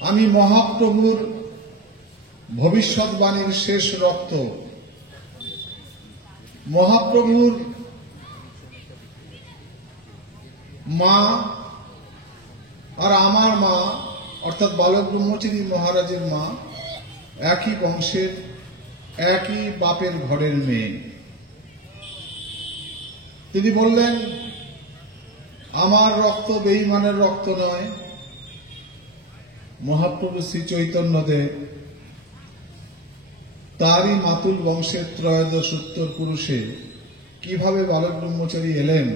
আমি মহাপ্রভুর ভবিষ্যৎবাণীর শেষ রক্ত, মহাপ্রভুর মা আর আমার মা অর্থাৎ বালক ব্রহ্মচারী মহারাজের মা একই বংশের, একই বাপের ঘরের মেয়ে। তিনি বললেন, আমার রক্ত বেঈমানের রক্ত নয়। মহাপ্রভু শ্রী চৈতন্যদেব তারই মাতুল বংশের ত্রয়োদশ উত্তর পুরুষে কিভাবে বালক ব্রহ্মচারী এলেন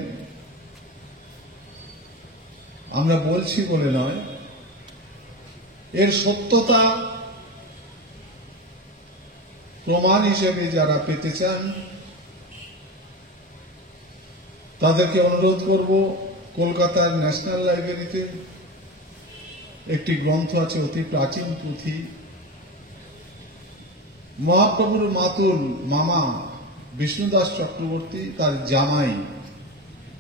আমরা বলছি বলে নয়, এর সত্যতা প্রমাণ হিসেবে যারা পেতে চান তাদেরকে অনুরোধ করব, কলকাতার ন্যাশনাল লাইব্রেরিতে একটি গ্রন্থ আছে, অতি প্রাচীন পুঁথি। মহাপ্রভুর মাতুল মামা বিষ্ণুদাস চক্রবর্তী, তার জামাই,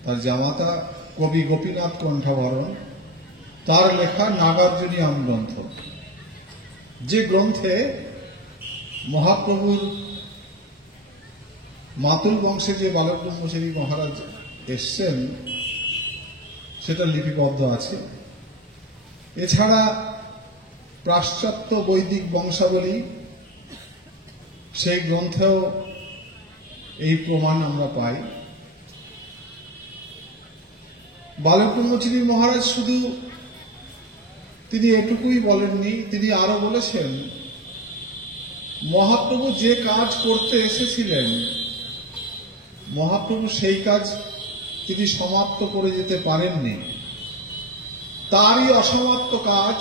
তার জামাতা কবি গোপীনাথ কণ্ঠাভরণ, তার লেখা নাগার্জুনিয়াম গ্রন্থ, যে গ্রন্থে মহাপ্রভুর মাতুল বংশে যে বালক ব্রহ্মচারী মহারাজ এসছেন সেটা লিপিবদ্ধ আছে। এছাড়া পাশ্চাত্য বৈদিক বংশাবলী, সেই গ্রন্থেও এই প্রমাণ আমরা পাই। বালক ব্রহ্মচারী মহারাজ শুধু তিনি এটুকুই বলেননি, তিনি আরো বলেছেন মহাপ্রভু যে কাজ করতে এসেছিলেন মহাপ্রভু সেই কাজ তিনি সমাপ্ত করে যেতে পারেননি। তারই অসমাপ্ত কাজ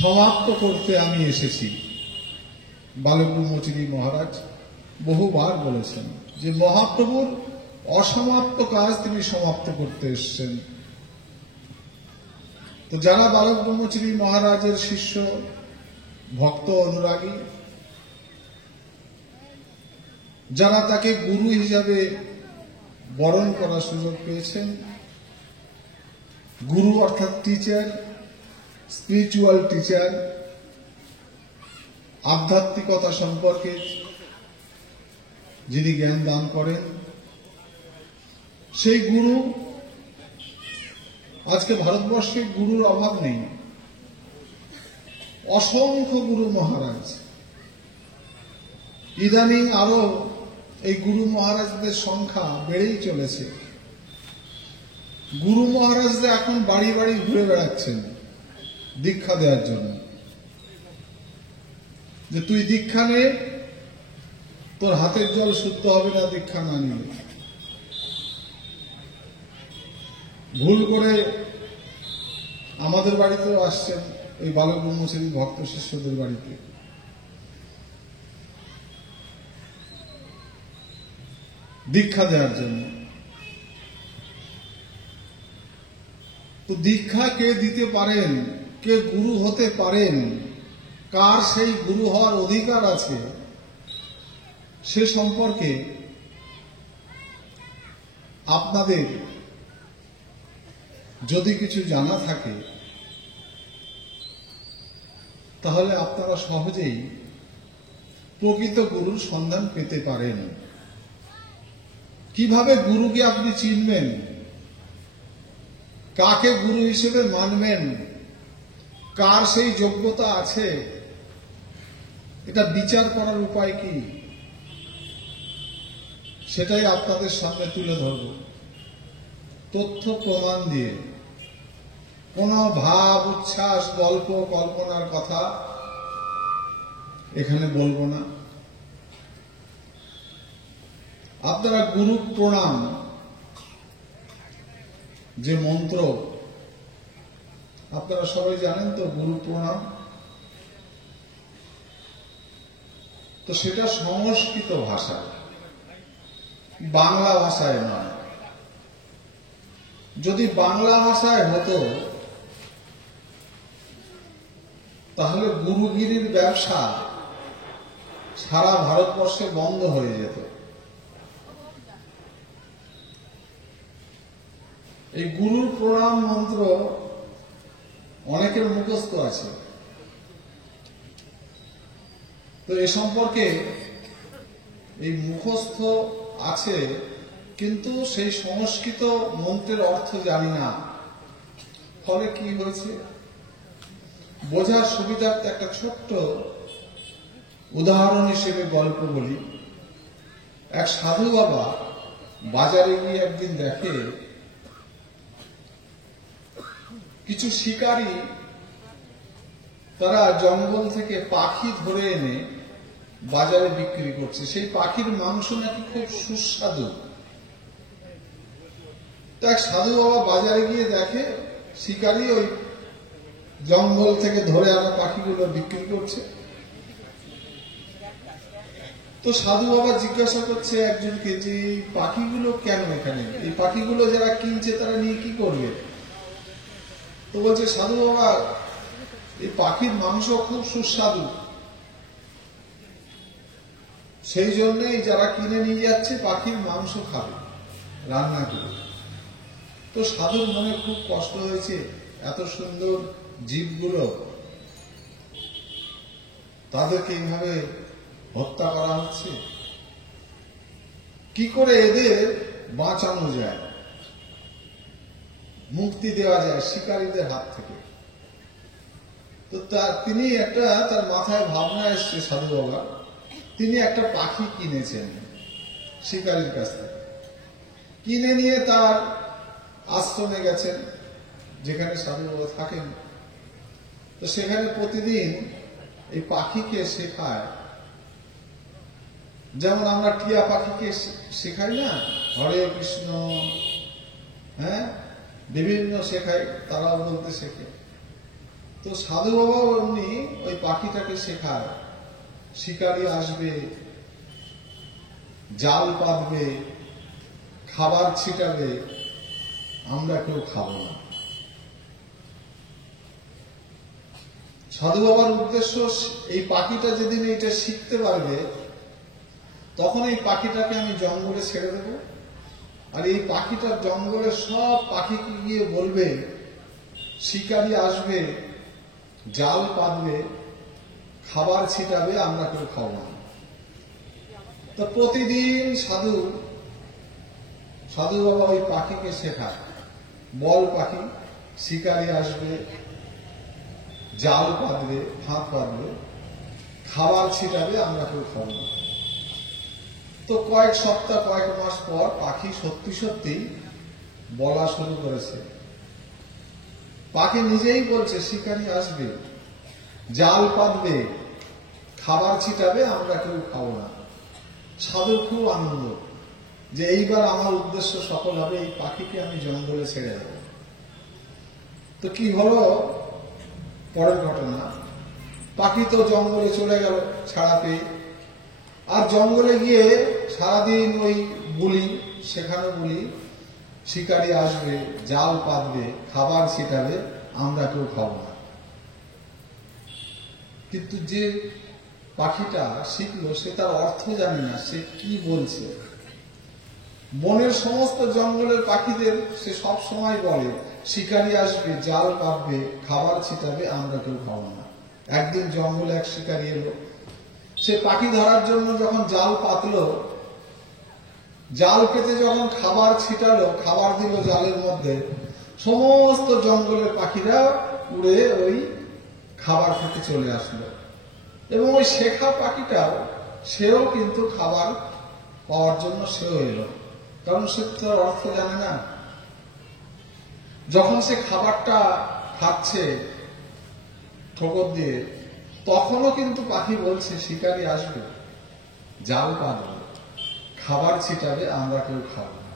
সমাপ্ত করতে আমি এসেছি। বালক ব্রহ্মচারী মহারাজ বহুবার বলেছেন যে মহাপ্রভুর অসমাপ্ত কাজ তিনি সমাপ্ত করতে এসেছেন। তো যারা বালক ব্রহ্মচারী মহারাজের শিষ্য, ভক্ত, অনুরাগী, যারা তাকে গুরু হিসাবে বরণ করার সুযোগ পেয়েছেন, গুরু অর্থাৎ টিচার, স্পিরিচুয়াল টিচার, আধ্যাত্মিকতা সম্পর্কে যিনি জ্ঞান দান করেন, সেই গুরু, আজকে ভারতবর্ষে গুরুর অভাব নেই। অসংখ্য গুরু মহারাজ, ইদানিং আরো এই গুরু মহারাজদের সংখ্যা বেড়েই চলেছে। গুরু মহারাজরা এখন বাড়ি বাড়ি ঘুরে বেড়াচ্ছেন দীক্ষা দেওয়ার জন্য, যে তুই দীক্ষা নে, তোর হাতের জল শুদ্ধ হবে না দীক্ষা না নিলে। ভুল করে আমাদের বাড়িতেও আসছেন এই বালক ব্রহ্মচারী ভক্ত শিষ্যদের বাড়িতে। দীক্ষা দেওয়ার জন্য। তো দীক্ষা কে দিতে পারেন, কে গুরু হতে পারেন, কার সেই গুরু হওয়ার অধিকার আছে, সে সম্পর্কে আপনাদের যদি কিছু জানা থাকে তাহলে আপনারা সহজেই প্রকৃত গুরুর সন্ধান পেতে পারেন। কিভাবে গুরুকে আপনি চিনবেন, কাকে গুরু হিসেবে মানবেন, কার সেই যোগ্যতা আছে, এটা বিচার করার উপায় কি, সেটাই আপনাদের সামনে তুলে ধরব তথ্য প্রমাণ দিয়ে। কোন ভাব, উচ্ছ্বাস, গল্প, কল্পনার কথা এখানে বলবো না। আপনারা গুরু প্রণাম যে মন্ত্র, আপনারা সবাই জানেন তো গুরু প্রণাম, তো সেটা সংস্কৃত ভাষা, বাংলা ভাষায় নয়। যদি বাংলা ভাষায় হতো তাহলে গুরুগিরির ব্যবসা সারা ভারতবর্ষে বন্ধ হয়ে যেত। এই গুরুর প্রণাম মন্ত্র অনেকের মুখস্থ আছে। তো এ সম্পর্কে এই মুখস্থ আছে, কিন্তু সেই সংস্কৃত মন্ত্রের অর্থ জানি না। ফলে কি হয়েছে, বোঝার সুবিধার্থে একটা ছোট্ট উদাহরণ হিসেবে গল্প বলি। এক সাধু বাবা বাজারে গিয়ে একদিন দেখে কিছু শিকারী তারা জঙ্গল থেকে পাখি ধরে এনে বাজারে বিক্রি করছে। সেই পাখির মাংস নাকি খুব সুস্বাদু। তো এক সাধু বাবা বাজারে গিয়ে দেখে শিকারী ওই জঙ্গল থেকে ধরে আনা পাখিগুলো বিক্রি করছে। তো সাধু বাবা জিজ্ঞাসা করছে একজনকে যে এই পাখিগুলো কেন এখানে, এই পাখিগুলো যারা কিনছে তারা নিয়ে কি করবে? তো বলছে সাধু বাবা, এই পাখির মাংস খুব সুস্বাদু, সেই জন্যই যারা কিনে নিয়ে যাচ্ছে পাখির মাংস খাবে রান্না করে। তো সাধুর মনে খুব কষ্ট হয়েছে, এত সুন্দর জীবগুলো তাদেরকে এইভাবে হত্যা করা হচ্ছে, কি করে এদের বাঁচানো যায়, মুক্তি দেওয়া যায় শিকারীদের হাত থেকে। তো তিনি একটা, তার মাথায় ভাবনা এসছে সাধু বাবা, তিনি একটা পাখি কিনেছেন শিকারীর কাছ থেকে। কিনে নিয়ে তার আশ্রমে গেছেন, যেখানে সাধু বাবা থাকেন। তো সেখানে প্রতিদিন এই পাখিকে শেখায়, যেমন আমরা টিয়া পাখিকে শেখাই না, হরে কৃষ্ণ, হ্যাঁ, বিভিন্ন শেখাই, তারাও বলতে শেখে। তো সাধু বাবাও এমনি ওই পাখিটাকে শেখায়, শিকারী আসবে, জাল পাতবে, খাবার ছিটাবে, আমরা কেউ খাবো না। সাধু বাবার উদ্দেশ্য, এই পাখিটা যেদিন এইটা শিখতে পারবে তখন এই পাখিটাকে আমি জঙ্গলে ছেড়ে দেব, আর এই পাখিটা জঙ্গলে সব পাখিকে গিয়ে বলবে শিকারী আসবে, জাল পাতবে, খাবার ছিটাবে, আমরা কেউ খাবো না। তো প্রতিদিন সাধু বাবা ওই পাখিকে শেখায়, বল পাখি, শিকারী আসবে, জাল পাতবে, ফাঁদ পাতবে, খাবার ছিটাবে, আমরা কেউ খাবো না। তো কয়েক সপ্তাহ, কয়েক মাস পর পাখি সত্যি সত্যি বলা শুরু করেছে। পাখি নিজেই বলছে শিকারী আসবে, জাল পাতবে, খাবার ছিটাবে, আমরা কেউ খাবো না। সাধুর খুব আনন্দ যে এইবার আমার উদ্দেশ্য সফল হবে, এই পাখিকে আমি জঙ্গলে ছেড়ে দেব। তো কি হলো পরের ঘটনা, পাখি তো জঙ্গলে চলে গেল ছাড়া পেয়ে। আর জঙ্গলে গিয়ে সারাদিন ওই বুলি শেখানো, বুলি শিকারী আসবে, জাল পাতবে, খাবার ছিটাবে, আমরা কেউ খাবো না। কিন্তু যে পাখিটা শিখলো সে তার অর্থ জানে না, সে কি বলছে। বনের সমস্ত জঙ্গলের পাখিদের সে সব সময় বলে শিকারী আসবে, জাল পাতবে, খাবার ছিটাবে, আমরা কেউ খাবো না। একদিন জঙ্গলে এক শিকারী এলো, সে পাখি ধরার জন্য যখন জাল পাতলো, জাল পেতে যখন খাবার ছিটালো, খাবার দিল জালের মধ্যে, সমস্ত জঙ্গলের পাখিরা উড়ে ওই খাবার খেতে চলে আসলো। এবং ওই শেখা পাখিটাও, সেও কিন্তু খাবার পাওয়ার জন্য সেও এলো, কারণ সে তো অর্থ জানে না। যখন সে খাবারটা খাচ্ছে ঠোকর দিয়ে, তখনও কিন্তু পাখি বলছে শিকারী আসবে, জাল পাতবে, খাবার ছিটাবে, আমরা কেউ খাবো না।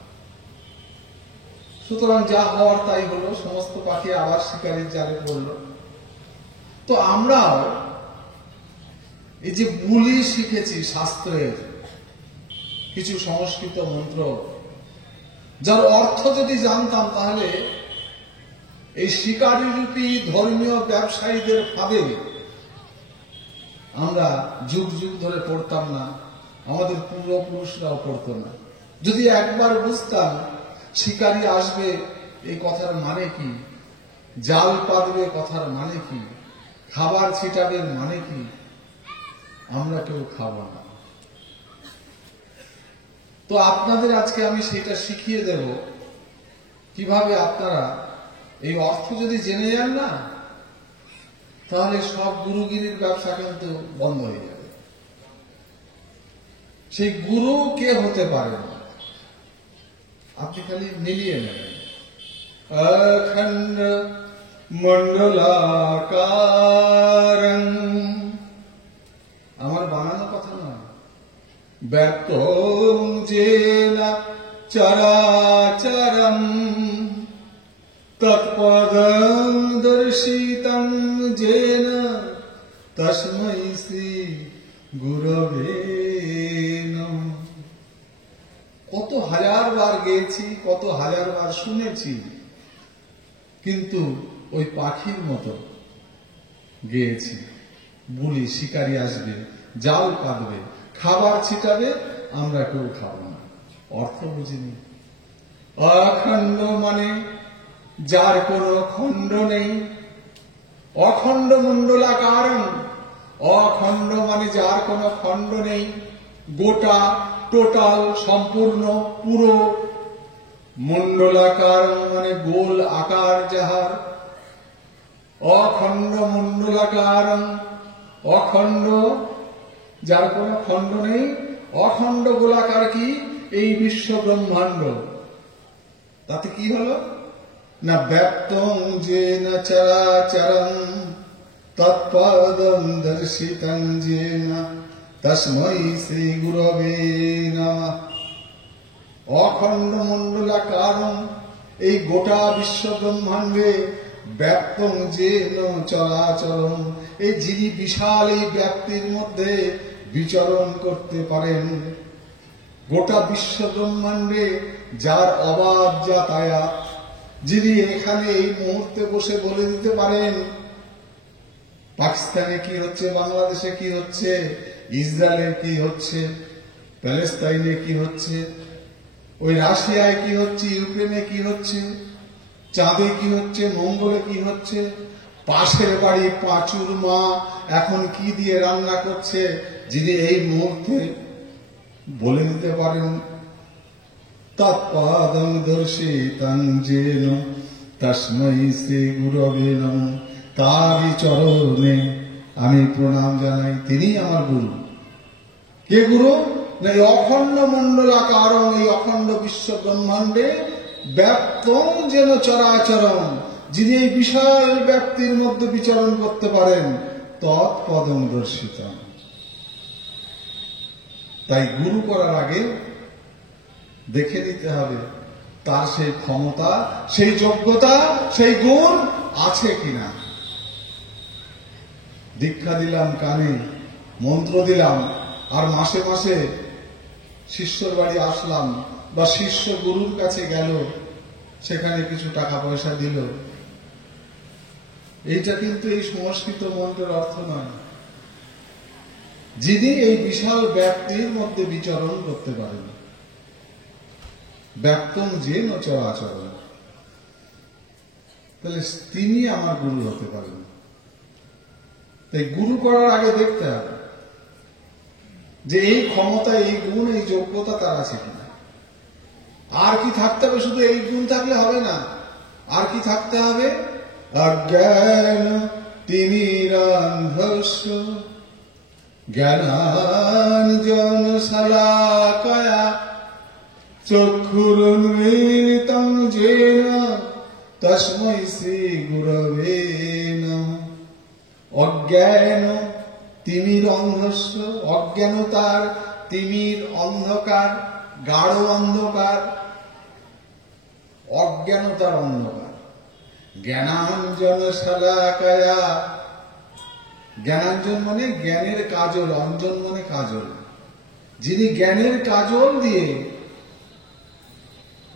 সুতরাং যা হওয়ার তাই হলো, সমস্ত পাখি আবার শিকারীর জালে পড়ল। তো আমরাও এই যে বুলি শিখেছি শাস্ত্রের কিছু সংস্কৃত মন্ত্র, যার অর্থ যদি জানতাম তাহলে এই শিকারী রূপী ধর্মীয় ব্যবসায়ীদের ফাঁদে আমরা যুগ যুগ ধরে পড়তাম না, আমাদের পূর্বপুরুষরাও পড়তো না। যদি একবার বুঝতাম শিকারী আসবে এই কথার মানে কি, জাল পাতবে কথার মানে কি, খাবার ছিটাবে মানে কি, আমরা কেউ খাবো না। তো আপনাদের আজকে আমি সেটা শিখিয়ে দেব, কিভাবে আপনারা এই অর্থ যদি জেনে যান না, তাহলে সব গুরুগিরির ব্যবসা কিন্তু বন্ধ হয়ে যাবে। সেই গুরু কে হতে পারে, আপনি খালি মিলিয়ে নেবেন। অখণ্ড মণ্ডলাকারং, আমার বানানো কথা নয়, ব্যাপ্তং যেন চরাচরম তৎপদং দর্শিতং যেন তস্मै শ্রী গুরবে নমঃ। কত হাজার বার গেয়েছি, কত হাজার বার শুনেছি, কিন্তু ওই পাখির মতো গেয়েছি। বলি শিকারী আসবে, জাল পাতবে, খাবার ছিটাবে, আমরা কেউ খাবো না। অর্থ বুঝিনি। অখণ্ড মানে যার কোনো খণ্ড নেই, অখণ্ড মণ্ডলাকার, অখণ্ড মানে যার কোনো খণ্ড নেই, গোটা, টোটাল, সম্পূর্ণ, পুরো। মণ্ডলাকার মানে গোল আকার যাহার, অখণ্ড মণ্ডলাকার, অখণ্ড যার কোনো খণ্ড নেই। অখণ্ড গোলাকার কি, এই বিশ্ব ব্রহ্মাণ্ড। তাতে কি হলো না, ব্যাপ্তং যেন চরাচরং তৎপদং দর্শিতং যেন তস্मै শ্রী গুরবে নমঃ। অখণ্ড মণ্ডলাকারং, এই গোটা বিশ্ব ব্রহ্মাণ্ডে, ব্যাপ্তং যেন চরাচরং, এই যিনি বিশাল এই ব্যাপ্তির মধ্যে বিচরণ করতে পারেন। গোটা বিশ্ব ব্রহ্মাণ্ডে যার অবাধ যাতায়াত, যিনি এখানে এই মুহূর্তে বসে বলে দিতে পারেন পাকিস্তানে কি হচ্ছে, বাংলাদেশে কি হচ্ছে, ইসরায়েলে কি হচ্ছে, প্যালেস্তাইনে কি হচ্ছে, ওই রাশিয়ায় কি হচ্ছে, ইউক্রেনে কি হচ্ছে, চাঁদে কি হচ্ছে, মঙ্গলে কি হচ্ছে, পাশের বাড়ি পাঁচুর মা এখন কি দিয়ে রান্না করছে, যিনি এই মুহূর্তে বলে দিতে পারেন। তৎপদং দর্শিতং যেন তস্मै শ্রী গুরবে নমঃ। তারই চরণে আমি প্রণাম জানাই, তিনি আমার গুরু। কে গুরু না, এই অখণ্ড মণ্ডলাকারং, এই অখণ্ড বিশ্ব ব্রহ্মাণ্ডে ব্যাপ্তং যেন চরাচরং, যিনি এই বিশাল ব্যাপ্তির মধ্যে বিচরণ করতে পারেন। তৎপদং দর্শিতং। তাই গুরু করার আগে দেখে নিতে হবে তার সেই ক্ষমতা, সেই যোগ্যতা, সেই গুণ আছে কিনা। দীক্ষা দিলাম কানে, মন্ত্র দিলাম, আর মাসে মাসে শিষ্যর বাড়ি আসলাম, বা শিষ্য গুরুর কাছে গেল, সেখানে কিছু টাকা পয়সা দিল, এইটা কিন্তু এই সংস্কৃত মন্ত্রের অর্থ নয়। যিনি এই বিশাল ব্যাপ্তির মধ্যে বিচরণ করতে পারেন, ব্যাপ্তং যেন চরাচরং, তাহলে তিনি আমার গুরু হতে পারেন। তাই গুরু করার আগে দেখতে হবে যে এই ক্ষমতা, এই গুণ, এই যোগ্যতা তার আছে কিনা। আর কি থাকতে হবে, শুধু এই গুণ থাকলে হবে না, আর কি থাকতে হবে, অজ্ঞান তিমিরান্ধস্য জ্ঞানাঞ্জন শলাকয়া চক্ষুরুন্মীলিতং যেন তস্मै শ্রী গুরবে নমঃ। অজ্ঞান তিমির অন্ধস্য, অজ্ঞানতার তিমির অন্ধকার, গাঢ় অন্ধকার, অজ্ঞানতার অন্ধকার। জ্ঞানাঞ্জন শলাকয়া, জ্ঞানাঞ্জন মানে জ্ঞানের কাজল, অঞ্জন মানে কাজল। যিনি জ্ঞানের কাজল দিয়ে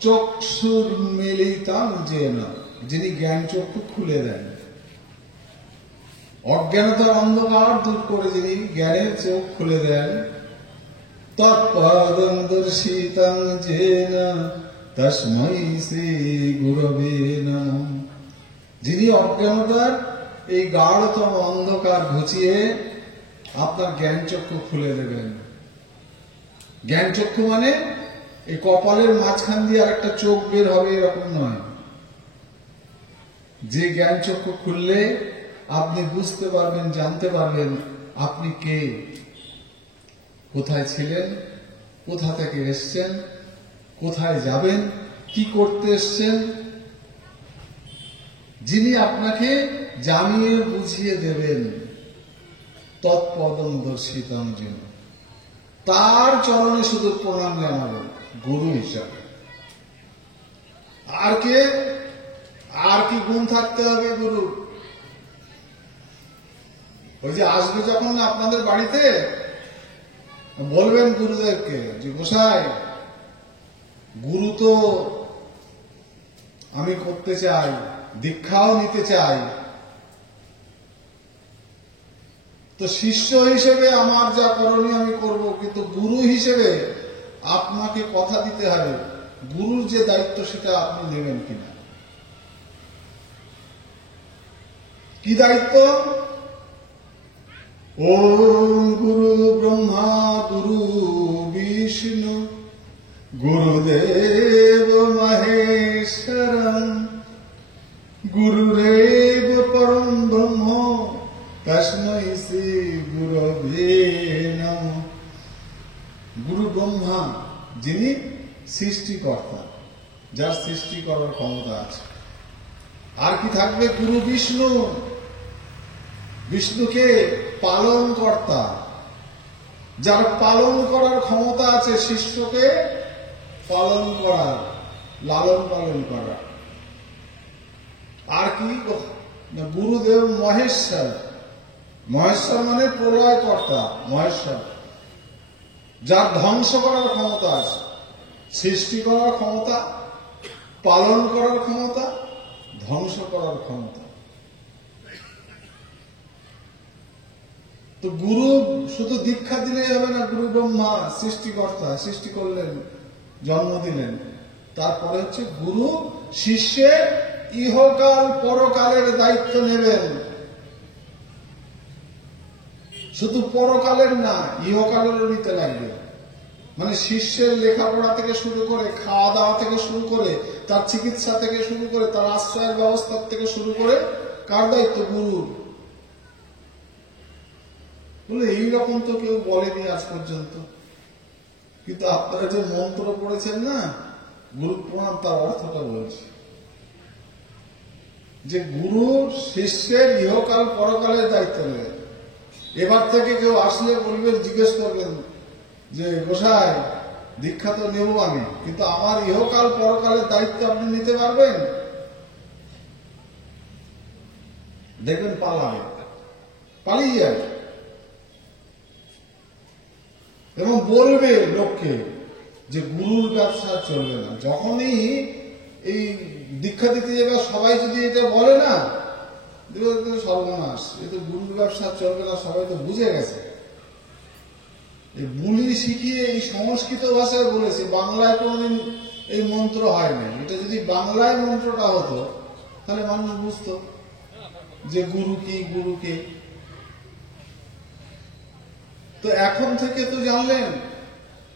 চক্ষুর্মিলিতং যেন, যিনি জ্ঞান চক্ষু খুলে দেন, অজ্ঞানতার অন্ধকার দূর করে যিনি জ্ঞানের চোখ খুলে দেন। তৎপদং দর্শিতং যেন তস্मै শ্রী গুরবে নমঃ। যিনি অজ্ঞানতার এই গাঢ়তম অন্ধকার ঘুচিয়ে আপনার জ্ঞানচক্ষু খুলে দেবেন। জ্ঞানচক্ষু মানে এই কপালের মাঝখান দিয়ে আর একটা চোখ বের হবে এরকম নয়। যে জ্ঞানচক্ষু খুললে আপনি বুঝতে পারবেন, জানতে পারবেন আপনি কে, কোথায় ছিলেন, কোথা থেকে এসছেন, কোথায় যাবেন, কি করতে এসছেন। যিনি আপনাকে জানিয়ে বুঝিয়ে দেবেন, তৎপদম দর্শিতম যেন, তার চরণে শুধু প্রণাম জানাবেন গুরু হিসাবে। আর কি গুণ থাকতে হবে গুরু? ওই যে আসবে যখন আপনাদের বাড়িতে, বলবেন গুরুদেবকে যে গোসাই, গুরু তো আমি করতে চাই, দীক্ষাও নিতে চাই, তো শিষ্য হিসেবে আমার যা করণীয় আমি করব, কিন্তু গুরু হিসেবে আপনাকে কথা দিতে হবে গুরুর যে দায়িত্ব সেটা আপনি নেবেন কিনা। কি দায়িত্ব? ওম গুরু ব্রহ্মা গুরু বিষ্ণু গুরুদেব মহেশ্বরম গুরুরেব পরম ব্রহ্ম তস্मै শ্রী গুরবে নমঃ। গুরু ব্রহ্মা, যিনি সৃষ্টিকর্তা, যার সৃষ্টি করার ক্ষমতা আছে। আর কি থাকবে? গুরু বিষ্ণু, বিষ্ণুকে পালন কর্তা, যার পালন করার ক্ষমতা আছে, শিষ্যকে পালন করার, লালন পালন করা। আর কি? গুরুদেব মহেশ্বর, মহেশ্বর মানে প্রলয় কর্তা, মহেশ্বর, যার ধ্বংস করার ক্ষমতা আছে, সৃষ্টি করার ক্ষমতা, পালন করার ক্ষমতা, ধ্বংস করার ক্ষমতা। তো গুরু শুধু দীক্ষা দিলেই হবে না। গুরু ব্রহ্মা সৃষ্টিকর্তা, সৃষ্টি করলেন, জন্ম দিলেন। তারপরে হচ্ছে গুরু শিষ্যের ইহকাল পরকালের দায়িত্ব নেবেন। শুধু পরকালের না, ইহকালেরও নিতে লাগবে। মানে শিষ্যের লেখাপড়া থেকে শুরু করে, খাওয়া দাওয়া থেকে শুরু করে, তার চিকিৎসা থেকে শুরু করে, তার আশ্রয়ের ব্যবস্থা থেকে শুরু করে, কার দায়িত্ব? গুরুর। বলে এইরকম তো কেউ বলেনি আজ পর্যন্ত। কিন্তু আপনারা যে মন্ত্র পড়েছেন না, গুরু প্রণাম, তার অর্থটা বলছে যে গুরু শিষ্যের ইহকাল পরকালের দায়িত্ব নেবেন। এবার থেকে কেউ আসলে বলবেন, জিজ্ঞেস করবেন যে গোসাই, দীক্ষা তো নেব আমি, কিন্তু আমার ইহকাল পরকালের দায়িত্ব আপনি নিতে পারবেন? দেখবেন পালাবে, পালিয়ে যাবে। এবং বলবে লোককে যে গুরুর ব্যবসা চলবে না। যখনই এই দীক্ষা দিতে যাবে সবাই যদি এটা বলে না, সর্বনাশ, এ তো গুরুর ব্যবসা চলবে না, সবাই তো বুঝে গেছে। এই বুলি শিখিয়ে এই সংস্কৃত ভাষায় বলেছে, বাংলায় কোনদিন এই মন্ত্র হয় না। এটা যদি বাংলায় মন্ত্রটা হতো তাহলে মানুষ বুঝতো যে গুরু কি, গুরু কে। তো এখন থেকে তো জানলেন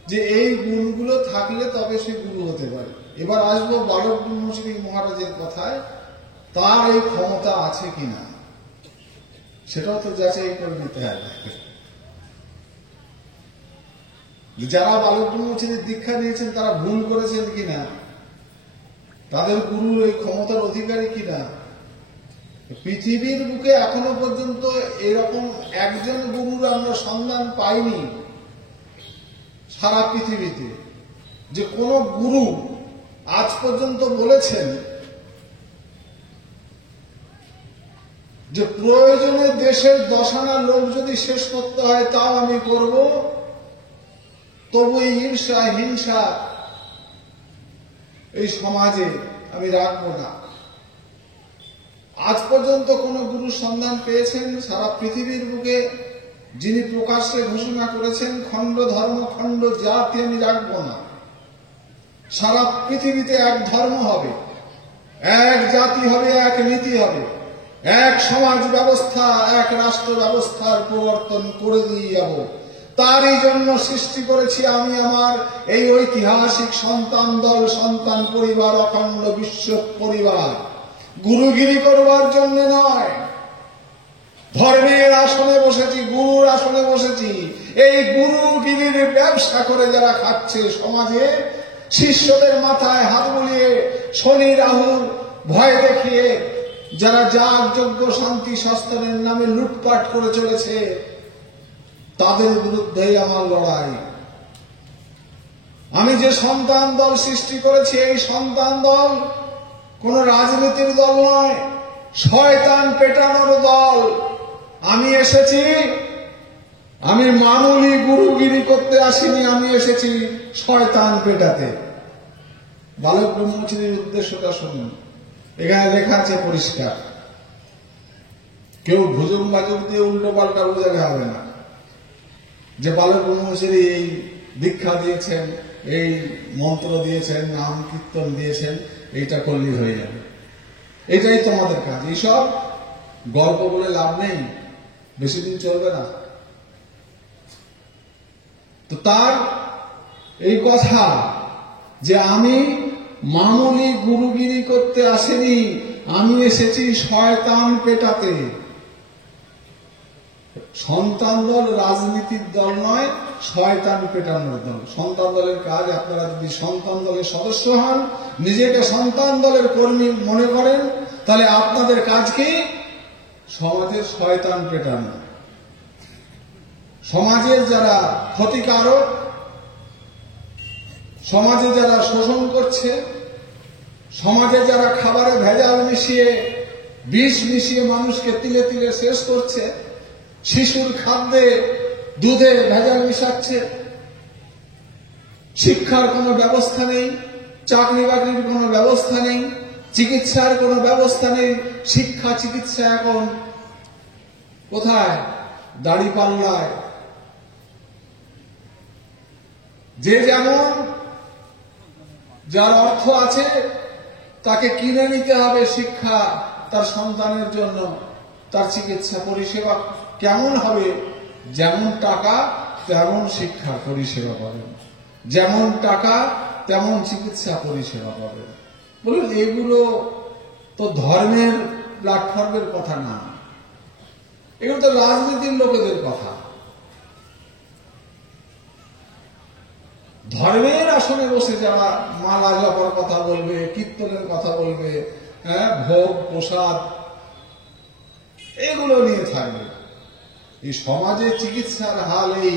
যে এই গুণগুলো থাকলে তবে সে গুরু হতে পারে। এবার আসবো বালক ব্রহ্মশ্রী মহারাজের কথায়, তার এই ক্ষমতা আছে কিনা সেটাও তো যাচাই করে নিতে হবে। যারা বালক ব্রহ্মশ্রীর দীক্ষা নিয়েছেন তারা ভুল করেছেন কিনা, তাদের গুরুর এই ক্ষমতার অধিকারী কিনা। পৃথিবীর বুকে এখনো পর্যন্ত এরকম একজন গুরুর আমরা সন্ধান পাইনি সারা পৃথিবীতে, যে কোন গুরু আজ পর্যন্ত বলেছেন যে প্রয়োজনে দেশের 10 আনা লোক যদি শেষ করতে হয় তাও আমি করব, তবু এই ঈর্ষা হিংসা এই সমাজে আমি রাখবো না। আজ পর্যন্ত কোন গুরু সন্ধান পেয়েছেন সারা পৃথিবীর বুকে যিনি প্রকাশ্যে ঘোষণা করেছেন খণ্ড ধর্ম খণ্ড জাতি আমি রাখবো না, সারা পৃথিবীতে এক ধর্ম হবে, এক জাতি হবে, এক নীতি হবে, এক সমাজ ব্যবস্থা, এক রাষ্ট্র ব্যবস্থার প্রবর্তন করে দিয়ে যাব। তারই জন্য সৃষ্টি করেছি আমি আমার এই ঐতিহাসিক সন্তান দল, সন্তান পরিবার, অখণ্ড বিশ্ব পরিবার। গুরুগিরি করবার জন্য নয়। ধর্মের আসনে বসেছি, গুরুর আসনে বসেছি। এই গুরুগিরির ব্যবসা করে যারা খাচ্ছে সমাজে, শিষ্যদের মাথায় হাত বুলিয়ে শনি রাহুর ভয় দেখিয়ে যারা যাগযজ্ঞ শান্তি শাস্ত্রের নামে লুটপাট করে চলেছে, তাদের বিরুদ্ধেই আমার লড়াই। আমি যে সন্তান দল সৃষ্টি করেছি, এই সন্তান দল কোন রাজনীতির দল নয়, শয়তান পেটানোর দল। আমি এসেছি, আমি মামুলি গুরুগিরি করতে আসিনি, আমি এসেছি শয়তান পেটাতে। বালক ব্রহ্মচারীর উদ্দেশ্যটা শুনুন, এখানে লেখা আছে পরিষ্কার। কেউ ভুজুম বাজুক দিয়ে উল্টো পাল্টা বোঝালে হবে না যে বালক ব্রহ্মচারী এই দীক্ষা দিয়েছেন, এই মন্ত্র দিয়েছেন, নাম কীর্তন দিয়েছেন, এইটা করলেই হয়ে যাবে। এটাই তোমাদের কাজ। এইসব গল্প বলে লাভ নেই, বেশি দিন চলবে না। তো তার এই কথা যে আমি মামুলি গুরুগিরি করতে আসেনি, আমি এসেছি শয়তান পেটাতে। সন্তান দল রাজনীতির দল নয়, শয়তান পেটানোর দল। সন্তান দলের কাজ, আপনারা যদি সন্তান দলের সদস্য হন, নিজেকে সন্তান দলের কর্মী মনে করেন, তাহলে আপনাদের কাজ কি? সমাজের শয়তান পেটানো। সমাজের যারা ক্ষতিকারক, সমাজে যারা শোষণ করছে, সমাজে যারা খাবারে ভেজাল মিশিয়ে, বিষ মিশিয়ে মানুষকে তিলে তিলে শেষ করছে, শিশুর খাদ্যে দুধে ভেজাল মিশাচ্ছে, শিক্ষার কোনো ব্যবস্থা নেই, চাকরি বাকরির কোনো ব্যবস্থা নেই, চিকিৎসার কোনো ব্যবস্থা নেই। শিক্ষা চিকিৎসা এখন কোথায়? দাঁড়িপাল্লায়। যে যেমন যার অর্থ আছে তাকে কিনে নিতে হবে শিক্ষা তার সন্তানের জন্য। তার চিকিৎসা পরিষেবা কেমন হবে? যেমন টাকা তেমন শিক্ষা পরিষেবা পাবেন, যেমন টাকা তেমন চিকিৎসা পরিষেবা পাবেন। বলুন, এগুলো তো ধর্মের প্ল্যাটফর্মের কথা না, এগুলো তো রাজনীতির লোকেদের কথা। ধর্মের আসনে বসে যারা মালা জপার কথা বলবে, কীর্তনের কথা বলবে, ভোগ প্রসাদ এগুলো নিয়ে থাকবে। এই সমাজে চিকিৎসার হাল এই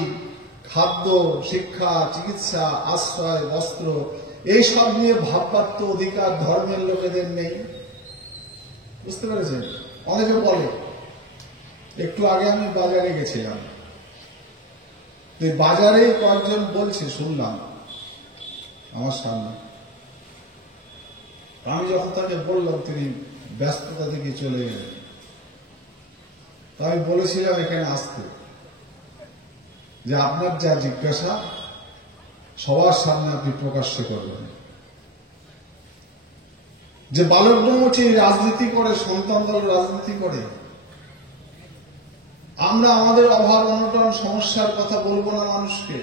খাদ্য, শিক্ষা, চিকিৎসা, আশ্রয়, বস্ত্র এইসব নিয়ে ভাববার তো অধিকার ধর্মের লোকেদের নেই। বুঝতে পেরেছেন? অনেকে বলে, একটু আগে আমি বাজারে গেছিলাম, বাজারে কয়েকজন বলছে, শুনলাম আমার সামনে। আমি যখন তাকে বললাম, তিনি ব্যস্ততা থেকে চলে গেলেন। আমি বলেছিলাম এখানে আসতে, যে আপনার যা জিজ্ঞাসা সবার সামনে আপনি প্রকাশ্য করবেন। যে বালক ব্রহ্মচারী রাজনীতি করে, সন্তান দল রাজনীতি করে, আমরা আমাদের অভাব অনটন সমস্যার কথা বলবো না মানুষকে?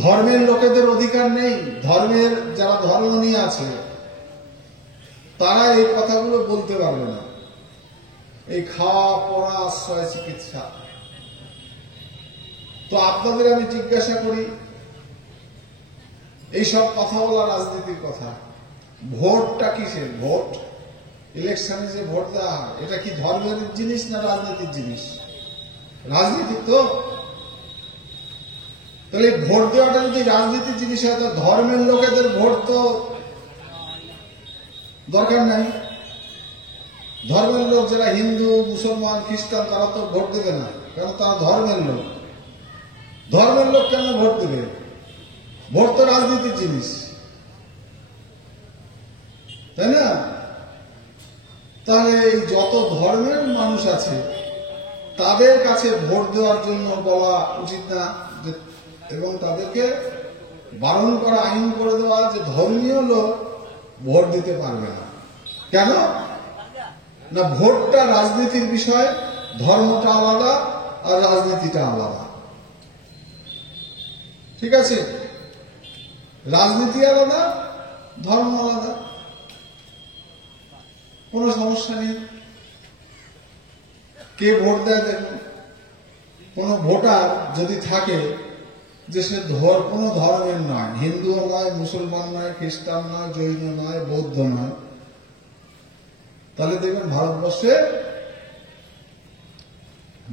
ধর্মের লোকেদের অধিকার নেই? ধর্মের যারা ধর্ম নিয়ে আছে তারা এই কথাগুলো বলতে পারবে না। এই খাওয়া পড়া আশ্রয় চিকিৎসা। তো আপনাদের আমি জিজ্ঞাসা করি, এইসব কথা বলা রাজনীতির কথা, ভোটটা কিসের? ভোট ইলেকশনে যে ভোট দেওয়া হয়, এটা কি ধর্মের জিনিস না রাজনীতির জিনিস? রাজনীতি তো। তাহলে ভোট দেওয়াটা যদি রাজনীতির জিনিস হয়, তো ধর্মের লোকেদের ভোট তো দরকার নাই। ধর্মের লোক যারা হিন্দু, মুসলমান, খ্রিস্টান, তারা তো ভোট দেবে না, কারণ তারা ধর্মের লোক। ধর্মের লোক কেন ভোট দেবে? ভোট তো রাজনীতির জিনিস, তাই না? তাহলে এই যত ধর্মের মানুষ আছে তাদের কাছে ভোট দেওয়ার জন্য বলা উচিত না, এবং তাদেরকে বারণ করা, আইন করে দেওয়া যে ধর্মীয় লোক ভোট দিতে পারবে না। কেন না, ভোটটা রাজনীতির বিষয়, ধর্মটা আলাদা আর রাজনীতিটা আলাদা। ঠিক আছে, রাজনীতি আলাদা, ধর্ম আলাদা, কোনো সমস্যা নেই। কে ভোট দেয় দেখুন, কোন ভোটার যদি থাকে যে সে কোনো ধর্মের নয়, হিন্দুও নয়, মুসলমান নয়, খ্রিস্টান নয়, জৈন নয়, বৌদ্ধ নয়, তাহলে দেখবেন ভারতবর্ষে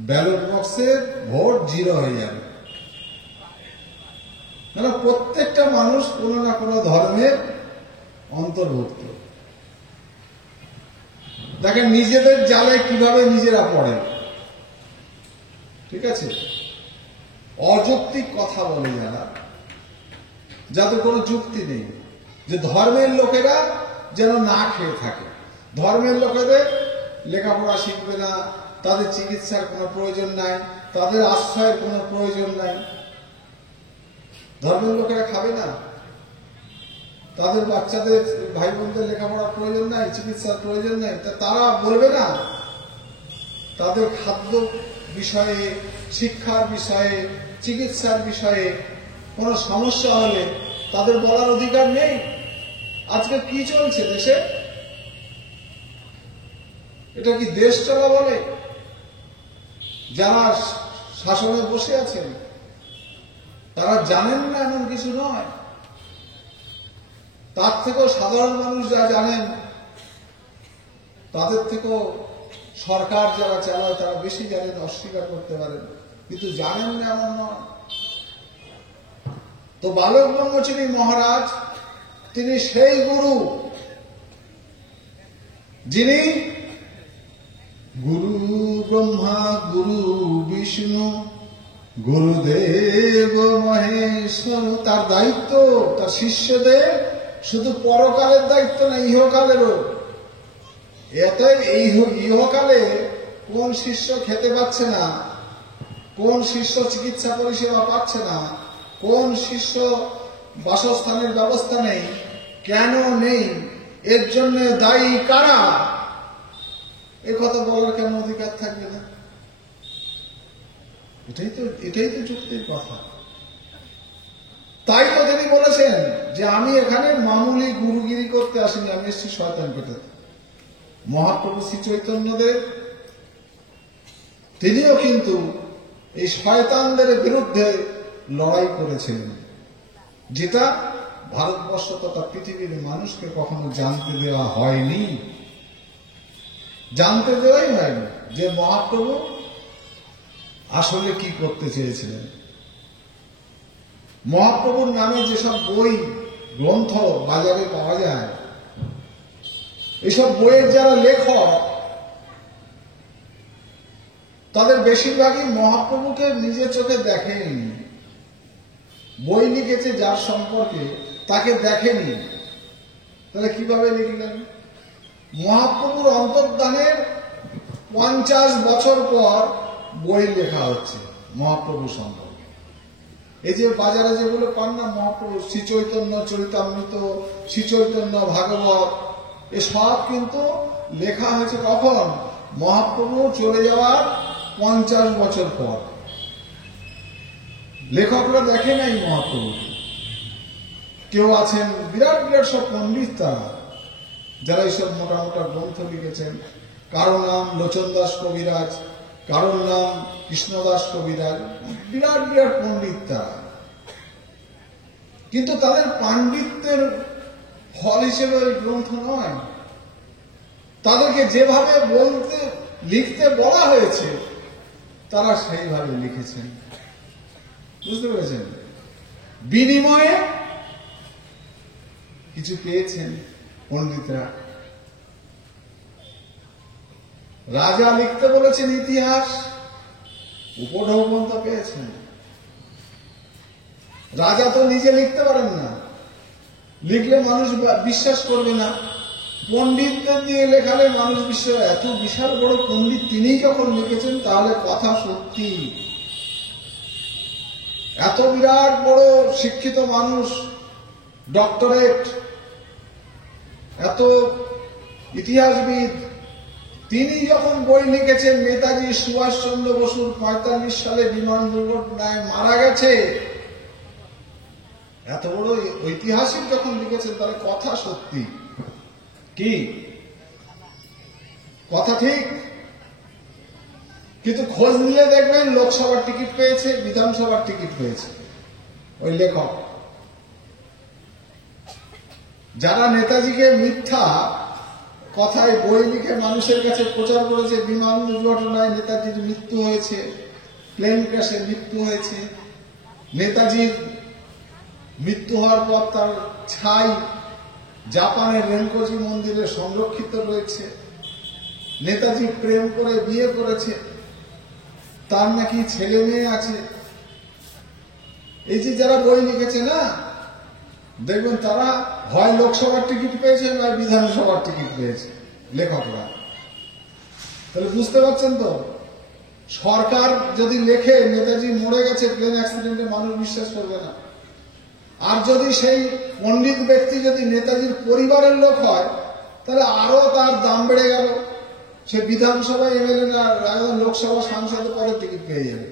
ব্যালট বক্সে ভোট 0 হয়ে যাবে। মানে প্রত্যেকটা মানুষ কোনো না কোনো ধর্মের অন্তর্ভুক্ত। দেখেন নিজেদের জালে কিভাবে নিজেরা পড়ে। ঠিক আছে, অযৌক্তিক কথা বলে যারা, যাদের কোনো যুক্তি নেই, যে ধর্মের লোকেরা যেন না খেয়ে থাকে, ধর্মের লোকেদের লেখাপড়া শিখবে না, তাদের চিকিৎসার কোনো প্রয়োজন নাই, তাদের আশ্রয়ের কোনো প্রয়োজন নাই। ধর্মের লোকেরা খাবে না, তাদের বাচ্চাদের ভাই বোনদের লেখাপড়ার প্রয়োজন নাই, চিকিৎসার প্রয়োজন নাই, তারা বলবে না তাদের খাদ্য বিষয়ে, শিক্ষার বিষয়ে, চিকিৎসার বিষয়ে কোনো সমস্যা হলে তাদের বলার অধিকার নেই? আজকে কি চলছে দেশে? এটা কি দেশ চলা বলে? যারা শাসনে বসে আছেন তারা জানেন না এমন কিছু নয়, তার থেকেও সাধারণ মানুষ যা জানেন, তাদের থেকেও সরকার যারা চালায় তারা বেশি জানেন, অস্বীকার করতে পারেন, কিন্তু জানেন না এমন নয়। তো বালক ব্রহ্মচারী মহারাজ তিনি সেই গুরু যিনি গুরু ব্রহ্মা গুরু বিষ্ণু গুরুদেব মহেশ্বর। তার দায়িত্ব তার শিষ্যদের শুধু পরকালের দায়িত্ব না, ইহকালেরও। এতে ইহকালে কোন শিষ্য খেতে পাচ্ছে না, কোন শিষ্য চিকিৎসা পরিষেবা পাচ্ছে না, কোন শিষ্য বাসস্থানের ব্যবস্থা নেই, কেন নেই, এর জন্য দায়ী কারা, এ কথা বলার কেন অধিকার থাকবে না? এটাই তো যুক্তির কথা। তাই তো তিনি বলেছেন যে আমি এখানে মামুলি গুরুগিরি করতে আসিনি, আমি এসেছি শয়তান পেটাতে। মহাপ্রভু শ্রী চৈতন্যদেব তিনিও কিন্তু এই শয়তানদের বিরুদ্ধে লড়াই করেছিলেন, যেটা ভারতবর্ষ তথা পৃথিবীর মানুষকে কখনো জানতে দেওয়া হয়নি, জানতে দেওয়াই হয়নি যে মহাপ্রভু আসলে কি করতে চেয়েছিলেন। মহাপ্রভুর নামে যেসব বই গ্রন্থ বাজারে পাওয়া যায়, এসব বইয়ের যারা লেখক তাদের বেশিরভাগই মহাপ্রভুকে নিজের চোখে দেখেনি। বই লিখেছে যার সম্পর্কে তাকে দেখেনি, তাহলে কিভাবে লিখলেন? মহাপ্রভুর অন্তর্ধানের 50 বছর পর বই লেখা হচ্ছে মহাপ্রভু সম্পর্কে। এই যে বাজারে যেগুলো পান না, মহাপ্রভু শ্রী চৈতন্য চরিতামৃত, শ্রী চৈতন্য ভাগবত, এসব কিন্তু লেখা হয়েছে কখন? মহাপ্রভু চলে যাওয়ার 50 বছর পর। লেখকরা দেখে নাই মহাপ্রভু। কেউ আছেন বিরাট বিরাট সব পণ্ডিত, তারা যারা এইসব মোটা মোটা গ্রন্থ লিখেছেন, কারো নাম লোচন দাস কবিরাজ, কারোর নাম কৃষ্ণদাস কবিরাজ, বিরাট বিরাট পণ্ডিত তারা। কিন্তু তাদের পাণ্ডিত্যের ফল হিসেবে ওই গ্রন্থ নয়, তাদেরকে যেভাবে লিখতে বলা হয়েছে তারা সেইভাবে লিখেছেন। বুঝতে পেরেছেন? বিনিময়ে কিছু পেয়েছেন পণ্ডিতরা। রাজা লিখতে বলেছেন ইতিহাস, উপঢৌকন পেয়েছেন। রাজা তো নিজে লিখতে পারেন না, লিখলে মানুষ বিশ্বাস করবে না। পণ্ডিতদের দিয়ে লেখালে মানুষ বিশ্বাস। এত বিশাল বড় পণ্ডিত তিনি যখন লিখেছেন তাহলে কথা সত্যি। এত বিরাট বড় শিক্ষিত মানুষ, ডক্টরেট, এত ইতিহাসবিদ, তিনি যখন বই লিখেছেন নেতাজি সুভাষচন্দ্র বসুর 45 সালে বিমান দুর্ঘটনায় মারা গেছে, এত বড় ঐতিহাসিক যখন লিখেছেন, তাহলে কথা সত্যি কি? কথা ঠিক। কিন্তু খোঁজ নিলে দেখবেন লোকসভার টিকিট পেয়েছে, বিধানসভার টিকিট পেয়েছে ওই লেখক। যারা নেতাজিকে মিথ্যা কথায় বই লিখে মানুষের কাছে প্রচার করেছে, বিমান দুর্ঘটনায় নেতাজির মৃত্যু হয়েছে, প্লেন ক্র্যাশে মৃত্যু হয়েছে, নেতাজির মৃত্যু হওয়ার পর তার ছাই জাপানের রেনকোজি মন্দিরে সংরক্ষিত রয়েছে, নেতাজি প্রেম করে বিয়ে করেছে, তার নাকি ছেলে মেয়ে আছে, এই যে যারা বই লিখেছে না, দেখবেন তারা হয় লোকসভার টিকিট পেয়েছে, নয় বিধানসভার টিকিট পেয়েছে লেখকরা। তাহলে বুঝতে পারছেন তো, সরকার যদি লেখে নেতাজি মরে গেছে প্লেন অ্যাক্সিডেন্টে, মানুষ বিশ্বাস করবে না। আর যদি সেই পণ্ডিত ব্যক্তি যদি নেতাজির পরিবারের লোক হয়, তাহলে আরো তার দাম বেড়ে গেল, সে বিধানসভা এমএলএ না, একজন লোকসভা সাংসদ পদের টিকিট পেয়ে যাবে।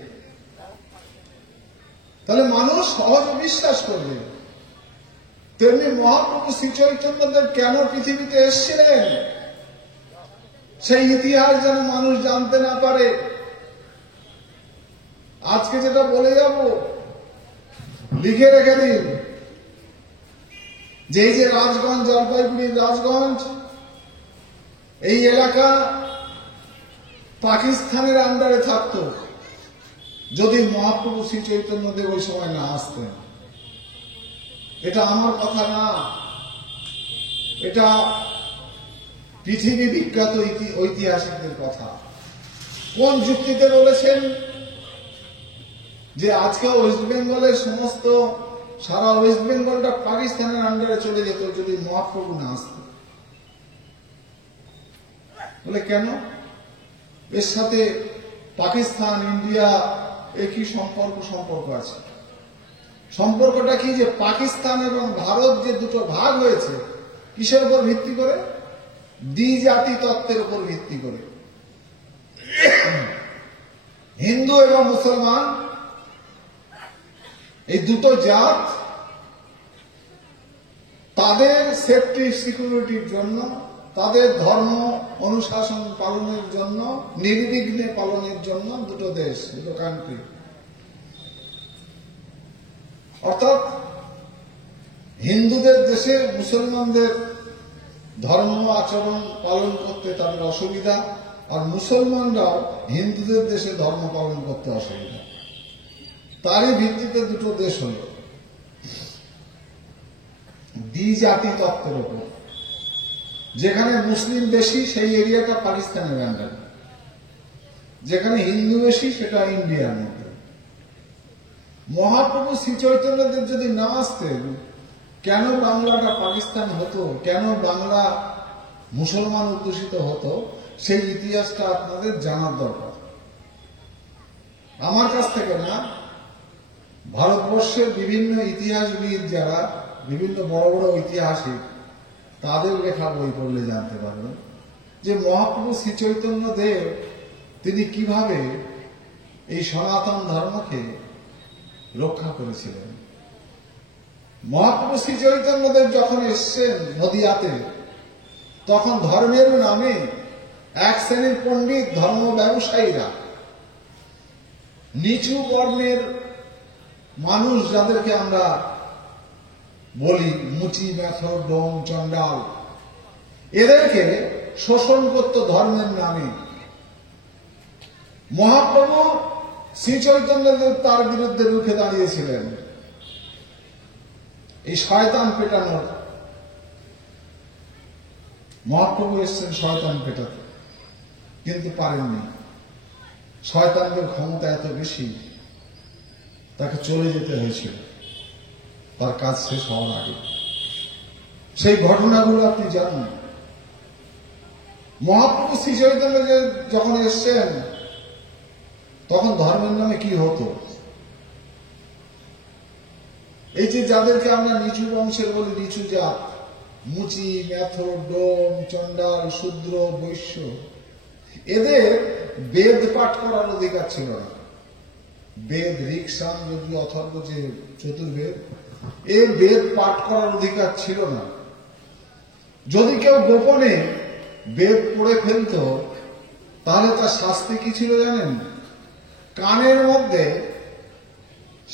তাহলে মানুষ সহজে বিশ্বাস করবে। তেমনি মহাপ্রভু শ্রী চৈতন্যদেব কেন পৃথিবীতে এসেছিলেন, সেই ইতিহাস যেন মানুষ জানতে না পারে। আজকে যেটা বলে যাব, লিখে রেখে দিন, যে এই যে রাজগঞ্জ, জলপাইগুড়ির রাজগঞ্জ, এই এলাকা পাকিস্তানের আন্ডারে থাকতো যদি মহাপ্রভু শ্রী চৈতন্যদেব ওই সময় না আসতেন। এটা আমার কথা না, এটা পৃথিবী বিখ্যাত ঐতিহাসিকদের কথা। কোন যুক্তিতে বলেছেন যে আজকে ওয়েস্ট বেঙ্গলের সমস্ত, সারা ওয়েস্ট বেঙ্গলটা পাকিস্তানের আন্ডারে চলে যেত যদি মহাপ্রভু না আসত? বলে কেন? এর সাথে পাকিস্তান, ইন্ডিয়া একই সম্পর্ক আছে। সম্পর্কটা কি? যে পাকিস্তান এবং ভারত যে দুটো ভাগ হয়েছে, কিসের উপর ভিত্তি করে? দ্বিজাতি তত্ত্বের উপর ভিত্তি করে। হিন্দু এবং মুসলমান এই দুটো জাত তাদের সেফটি সিকিউরিটির জন্য, তাদের ধর্ম অনুশাসন পালনের জন্য, নির্বিঘ্নে পালনের জন্য দুটো দেশ, দুটো কান্ট্রি। অর্থাৎ হিন্দুদের দেশে মুসলমানদের ধর্ম আচরণ পালন করতে তাদের অসুবিধা, আর মুসলমানরাও হিন্দুদের দেশে ধর্ম পালন করতে অসুবিধা। তারই ভিত্তিতে দুটো দেশ হল দ্বিজাতি তত্ত্বের উপর। যেখানে মুসলিম বেশি সেই এরিয়াটা পাকিস্তানের আন্ডারে, যেখানে হিন্দু বেশি সেটা ইন্ডিয়ার মধ্যে। মহাপ্রভু শ্রী চৈতন্যদেব যদি না আসতেন, কেন বাংলাটা পাকিস্তান হতো, কেন বাংলা মুসলমান অধ্যুষিত হতো, সেই ইতিহাসটা আপনাদের জানার দরকার। আমার কাছ থেকে না, ভারতবর্ষের বিভিন্ন ইতিহাসবিদ যারা, বিভিন্ন বড় বড় ঐতিহাসিক, তাদের লেখা বই পড়লে জানতে পারবেন যে মহাপ্রভু শ্রী চৈতন্য দেব তিনি কিভাবে এই সনাতন ধর্মকে রক্ষা করেছিলেন। মহাপ্রভু শ্রী চৈতন্য দেব যখন এসছেন নদিয়াতে, তখন ধর্মের নামে এক শ্রেণীর পণ্ডিত ধর্ম ব্যবসায়ীরা, নিচু বর্ণের মানুষ যাদেরকে আমরা বলি মুচি, মেথর, ডোম, চন্ডাল, এদেরকে শোষণ করত ধর্মের নামে। মহাপ্রভু শ্রী চৈতন্যদেব তার বিরুদ্ধে রুখে দাঁড়িয়েছিলেন। এই শয়তান পেটানোর, মহাপ্রভু এসছেন শয়তান পেটাতে, কিন্তু পারেননি। শয়তানদের ক্ষমতা এত বেশি, তাকে চলে যেতে হয়েছিল তার কাজ শেষ হওয়ার আগে। সেই ঘটনাগুলো আপনি জানেন। মহাপ্রভু শ্রী চৈতন্য যখন এসছেন, তখন ধর্মের নামে কি হতো? এই যে যাদেরকে আমরা নিচু বংশের বলি, নিচু জাত, মুচি, মেথর, ডোম, চণ্ডাল, শূদ্র, বৈশ্য, এদের বেদ পাঠ করার অধিকার ছিল না। বেদ, ঋক, সাম, যজুর, অথর্ব যে চতুর্বেদ, এই বেদ পাঠ করার অধিকার ছিল না। যদি কেউ গোপনে বেদ পড়ে ফেলত, তাহলে তার শাস্তি কি ছিল জানেন? কানের মধ্যে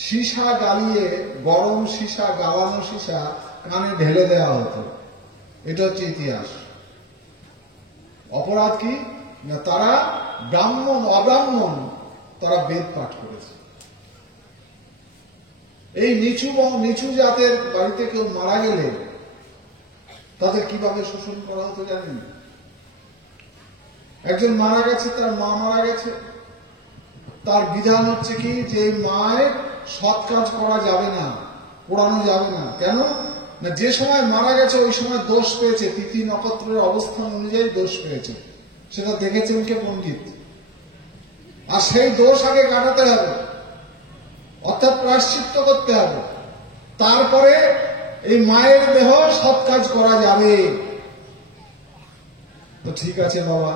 সীসা গালিয়ে, গরম সীসা, গাওয়ানো সীসা কানে ঢেলে দেওয়া হতো। এটা হচ্ছে ইতিহাস। অপরাধ কি না, তারা ব্রাহ্মণ অব্রাহ্মণ তারা বেদ পাঠ করেছে। এই নিচু জাতের বাড়িতে কেউ মারা গেলে তাদের কিভাবে শোষণ করা হতো জানেন? একজন মারা গেছে, তার মা মারা গেছে, তার বিধান হচ্ছে কি যে মায়ের সৎ কাজ করা যাবে না, পোড়ানো যাবে না। কেন না, যে সময় মারা গেছে ওই সময় দোষ পেয়েছে, তিথি নক্ষত্রের অবস্থান অনুযায়ী দোষ পেয়েছে, সেটা দেখেছেন কে? পণ্ডিত। আর সেই দোষ আগে কাটাতে হবে, অর্থাৎ প্রায়শ্চিত্ত করতে হবে, তারপরে এই মায়ের দেহ সৎ কাজ করা যাবে। তো ঠিক আছে বাবা,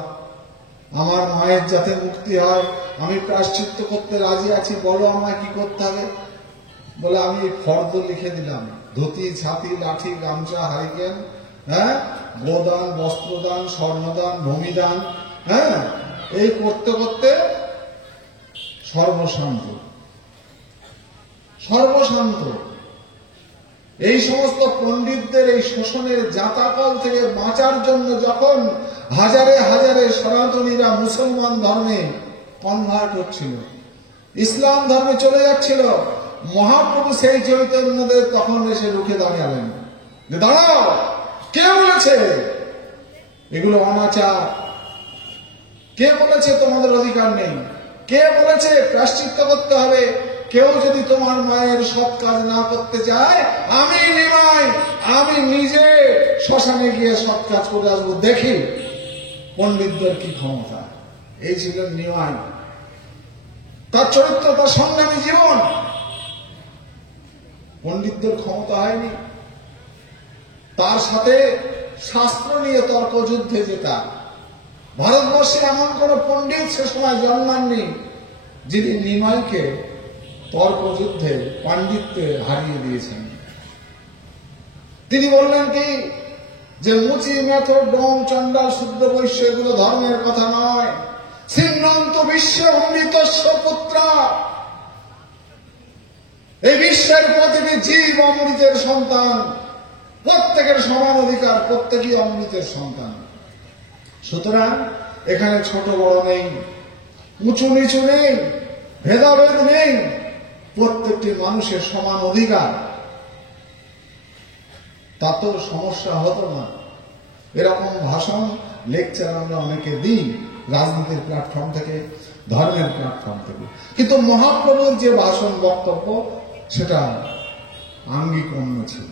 আমার মায়ের যাতে মুক্তি হয় আমি প্রায়শ্চিত্ত করতে রাজি আছি, বলো আমায় কি করতে হবে? বলে আমি ফর্দ লিখে দিলাম, ধুতি, ছাতি, লাঠি, গামছা, হারিকেন, হ্যাঁ, গোদান, বস্ত্রদান, স্বর্ণদান, ভূমিদান, হ্যাঁ, এই করতে করতে সর্বশান্ত। এই সমস্ত পণ্ডিতদের এই শোষণের জাঁতাকল থেকে বাঁচার জন্য যখন হাজারে হাজারে সনাতনীরা মুসলমান ধর্মে কনভার্ট হচ্ছিল, ইসলাম ধর্মে চলে যাচ্ছিল, মহাপ্রভু সেই চৈতন্যদের তখন এসে রুখে দাঁড়ালেন যে দাঁড়াও, কে বলেছে এগুলো অনাচার? কে বলেছে তোমাদের অধিকার নেই? কে বলেছে প্রায়শ্চিত্ত করতে হবে? কেউ যদি তোমার মায়ের সৎ কাজ না করতে চায়, আমি নিমাই, আমি নিজে শ্মশানে গিয়ে সৎ কাজ করে আসবো, দেখি পণ্ডিতদের কি ক্ষমতা। এই ছিলেন নিমাই, তার চরিত্র, তার সংগ্রামী জীবন। পণ্ডিতদের ক্ষমতা হয়নি। তার সাথে শাস্ত্র নিয়ে তর্ক যুদ্ধে যেটা, ভারতবর্ষে এমন কোন পণ্ডিত সে সময় জন্মাননি যিনি নিমাইকে তর্ক যুদ্ধে পাণ্ডিত্যে হারিয়ে দিয়েছেন। তিনি বললেন কি যে মুচি, মেথর, ডোম, চণ্ডাল, শূদ্র, বৈশ্য এগুলো ধর্মের কথা নয়, সিন্নন্ত বিশ্বে অমৃতস্য পুত্রা, এই বিশ্বের প্রতিটি জীব অমৃতের সন্তান, প্রত্যেকের সমান অধিকার, প্রত্যেকই অমৃতের সন্তান। সুতরাং এখানে ছোট বড় নেই, উঁচু নিচু নেই, ভেদাভেদ নেই, প্রত্যেকটি মানুষের সমান অধিকার। তাতেও সমস্যা হতো না। এরকম ভাষণ, লেকচার আমরা অনেকে দিই, রাজনীতির প্ল্যাটফর্ম থেকে, ধর্মের প্ল্যাটফর্ম থেকে, কিন্তু মহাপ্রভুর যে ভাষণ বক্তব্য সেটা আঙ্গিক অন্য ছিল।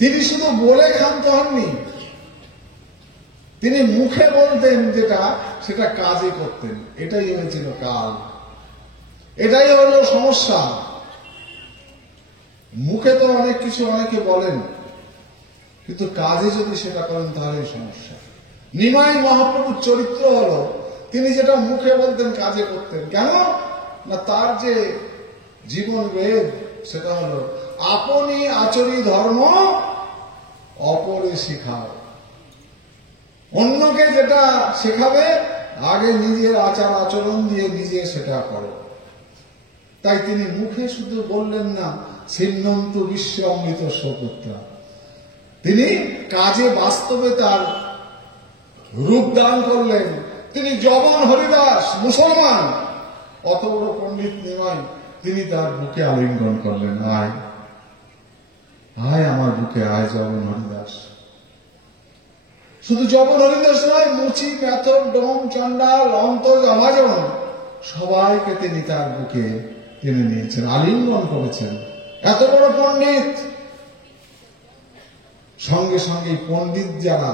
তিনি শুধু বলে ক্ষান্ত হননি, তিনি মুখে বলতেন যেটা, সেটা কাজে করতেন। এটাই হয়েছিল কাল, এটাই হলো সমস্যা। মুখে তো অনেক কিছু অনেকে বলেন, কিন্তু কাজে যদি সেটা করেন তাহলে সমস্যা। নিমাই মহাপ্রভুর চরিত্র হলো তিনি যেটা মুখে বলতেন কাজে করতেন। কেন না, তার যে জীবন বেদ সেটা হলো আপনি আচরি ধর্ম অপরে শিখাও। অন্যকে যেটা শেখাবে আগে নিজের আচার আচরণ দিয়ে নিজে সেটা করো। তাই তিনি মুখে শুধু বললেন না সিন্নন্ত বিশ্বে অমৃতস্য পুত্রা, তিনি কাজে বাস্তবে তার রূপ দান করলেন। তিনি জবন হরিদাস, মুসলমান, অত বড় পণ্ডিত নিমাই, তিনি তার বুকে আলিঙ্গন করলেন, আয় আয় আমার বুকে আয় জবন হরিদাস। শুধু জবন হরিদাস নয়, মুচি, মেথর, ডোম, চণ্ডাল, অন্তর, অভাজন সবাইকে তিনি তার বুকে টেনে নিয়েছেন, আলিঙ্গন করেছেন। এত বড় পণ্ডিত, সঙ্গে সঙ্গে পণ্ডিত যারা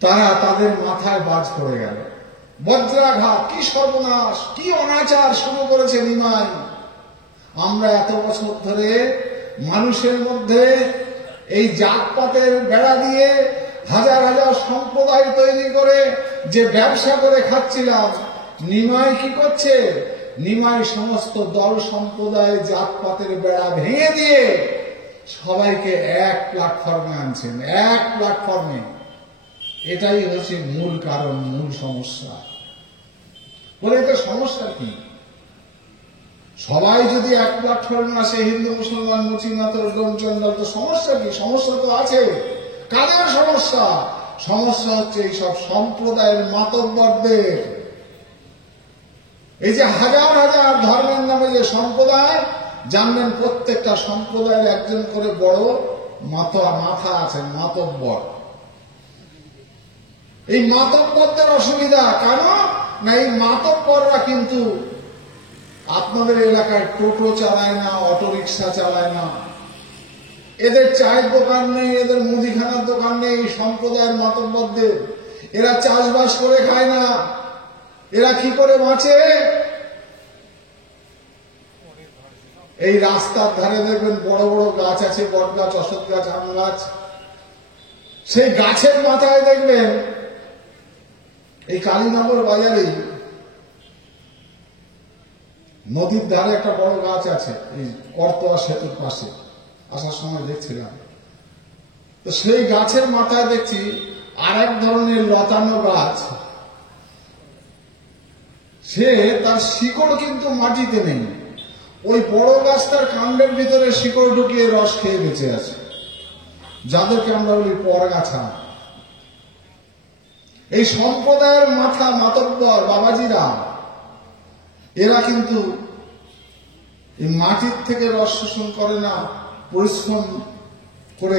তারা তাদের মাথায় বাজ পড়ে গেল, বজ্রাঘাত, কি সর্বনাশ, কি অনাচার শুরু করেছে নিমাই। আমরা এত বছর ধরে মানুষের মধ্যে এই জাতপাতের বেড়া দিয়ে হাজার হাজার সম্প্রদায় তৈরি করে যে ব্যবসা করে খাচ্ছিলাম, নিমাই কি করছে? নিমাই সমস্ত দল সম্প্রদায় জাতপাতের বেড়া ভেঙে দিয়ে সবাইকে এক প্ল্যাটফর্মে আনছেন, এক প্ল্যাটফর্মে। এটাই হচ্ছে মূল কারণ, মূল সমস্যা। বলে এটা সমস্যা কি? সবাই যদি এক প্ল্যাটফর্মে আসে, হিন্দু মুসলমান মুচিমাতর ডোমচন্ডাল, তো সমস্যা কি? সমস্যা তো আছে। কাদের সমস্যা? সমস্যা হচ্ছে এইসব সম্প্রদায়ের মাতব্বরদের। এই যে হাজার হাজার ধর্মের নামে যে সম্প্রদায়, জানবেন প্রত্যেকটা সম্প্রদায়ের একজন করে বড় মাথা আছে, মাতব্বর। এই মাতব্বরদের অসুবিধা কেন? না, এই মাতব্বররা কিন্তু আপনাদের এলাকায় টোটো চালায় না, অটো রিক্সা চালায় না, এদের চায়ের দোকান নেই, এদের মুদিখানার দোকান নেই। এই সম্প্রদায়ের মাতব্বরদের, এরা চাষবাস করে খায় না। এরা কি করে বাঁচে? এই রাস্তার ধারে দেখবেন বড় বড় গাছ আছে, বট গাছ, অশ্বত্থ গাছ, আম গাছ। সেই গাছের মাথায় দেখবেন, এই কালীনগর বাজারেই নদীর ধারে একটা বড় গাছ আছে, এই করতোয়া সেতুর পাশে আসার সময় দেখছিলাম। তো সেই গাছের মাথায় দেখছি আর এক ধরনের লতানো গাছ, সে তার শিকড় কিন্তু মাটিতে নেই। ওই বড় গাছটার কাণ্ডের ভিতরে শিকড় ঢুকিয়ে রস খেয়ে বেঁচে আছে, যাদেরকে আমরা বলি পরগাছা। এই সম্প্রদায়ের মাতব্বর বাবাজিরা, এরা কিন্তু এই মাটির থেকে রস শোষণ করে না, পরিশ্রম করে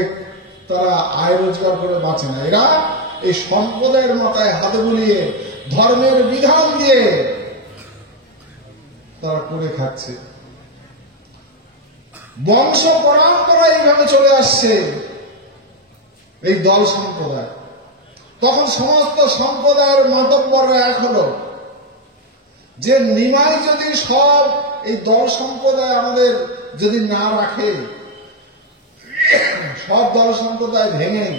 তারা আয় রোজগার করে বাঁচে না। এরা এই সম্প্রদায়ের মাথায় হাতে বুলিয়ে ধর্মের বিধান দিয়ে তারা করে খাচ্ছে। বংশ পরম্পরা এইভাবে চলে আসছে এই দল সম্প্রদায়। তখন সমস্ত সম্প্রদায়ের মাতব্বররা এক হলো যে নিমাই যদি সব এই দল সম্প্রদায় আমাদের যদি না রাখে, সব দল সম্প্রদায় ভেঙে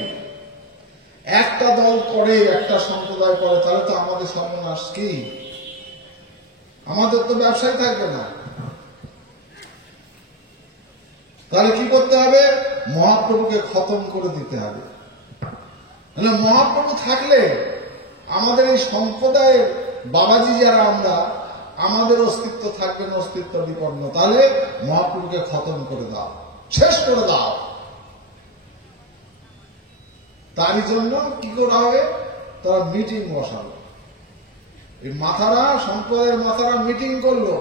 একটা দল করে, একটা সম্প্রদায় করে, তাহলে তো আমাদের সর্বনাশ। কি? আমাদের তো ব্যবসায় থাকবে না। তাহলে কি করতে হবে? মহাপ্রভুকে খতম করে দিতে হবে। মহাপ্রভু থাকলে আমাদের এই সম্প্রদায়ের বাবাজি যারা আমরা, আমাদের অস্তিত্ব থাকবে না, অস্তিত্ব বিপন্ন। তাহলে মহাপ্রভুকে খতম করে দাও, শেষ করে দাও। তারই জন্য কি করা হবে? তারা মিটিং বসালো। এই মাথারা, সম্প্রদায়ের মাথারা মিটিং করলো।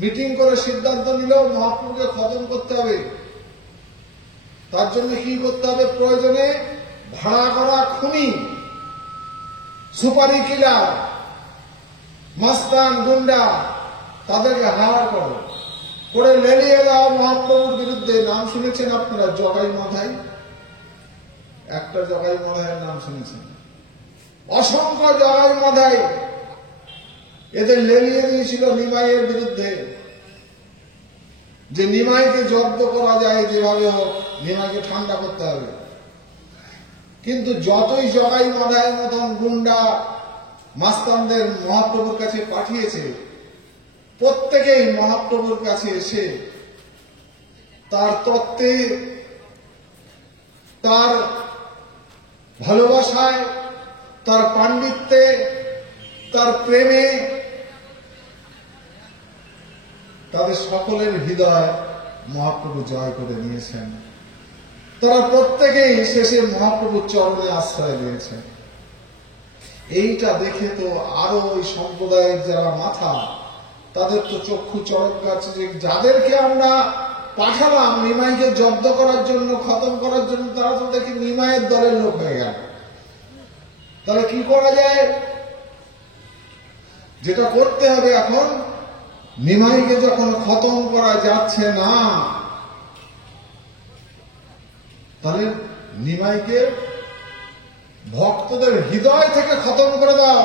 মিটিং করে সিদ্ধান্ত নিল মহাপ্রভুকে খতম করতে হবে। তার জন্য কি করতে হবে? প্রয়োজনে ভাড়া করা খুনি, সুপারি কিলার, মাস্তান, গুন্ডা, তাদেরকে হায়ার করো, করে লেলিয়ে দাও মহাপ্রভুর বিরুদ্ধে। নাম শুনেছেন আপনারা? জগাই মাধাই, একটা জগাই মাধাইয়ের নাম শুনেছেন? অসংখ্য জগাই মাধাই এদের লেলিয়ে দিয়েছিল নিমাইয়ের বিরুদ্ধে, যে নিমাইকে জব্দ করা যায় যেভাবে হোক, নিমাইকে ঠান্ডা করতে হবে। কিন্তু যতই জগাই মাধাইয়ের মতন গুন্ডা মাস্তানদের মহাপ্রভুর কাছে পাঠিয়েছে, প্রত্যেকেই মহাপ্রভুর কাছে এসে তার তত্ত্বে, তার ভালোবাসায়, তার পাণ্ডিত্যে, তার প্রেমে তাদের সকলের হৃদয় মহাপ্রভু জয় করে নিয়েছেন। তারা প্রত্যেকেই শেষে মহাপ্রভুর চরণে আশ্রয় দিয়েছেন। এইটা দেখে তো আরো ওই সম্প্রদায়ের যারা মাথা, তাদের তো চক্ষু চড়ক গাছে, যে যাদেরকে আমরা পাঠালাম নিমাইকে জব্দ করার জন্য, খতম করার জন্য, তারা তো দেখি নিমাইয়ের দলের লোক হয়ে গেল। তাহলে কি করা যায়? যেটা করতে হবে এখন, নিমাইকে যখন খতম করা যাচ্ছে না, তাহলে নিমাইকে ভক্তদের হৃদয় থেকে খতম করে দাও,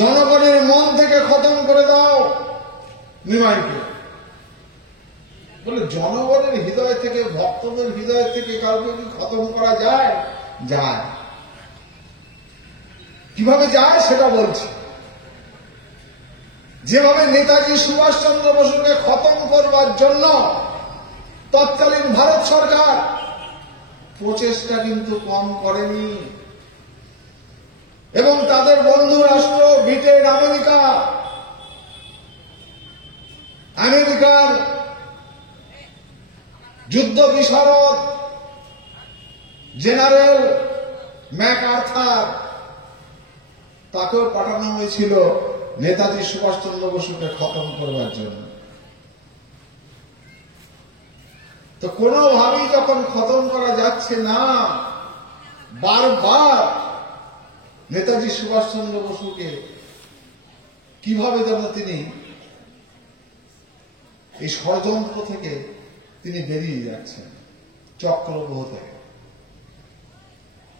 জনগণের মন থেকে খতম করে দাও নিমাইকে। বলে জনগণের হৃদয় থেকে, ভক্তদের হৃদয় থেকে কাউকে কি খতম করা যায়? যায়। কিভাবে যায় সেটা বলছি। যেভাবে নেতাজি সুভাষচন্দ্র বসুকে খতম করবার জন্য তৎকালীন ভারত সরকার প্রচেষ্টা কিন্তু কম করেনি, এবং তাদের বন্ধু রাষ্ট্র ব্রিটেন, আমেরিকার যুদ্ধ বিশারদ জেনারেল ম্যাকআর্থার, তাকেও পাঠানো হয়েছিল নেতাজি সুভাষচন্দ্র বসুকে খতম করবার জন্য। তো কোনোভাবেই যখন খতম করা যাচ্ছে না, বারবার নেতাজি সুভাষচন্দ্র বসুকে কিভাবে যেন তিনি এই ষড়যন্ত্র থেকে তিনি বেরিয়ে যাচ্ছেন, চক্রব্যূহ থেকে।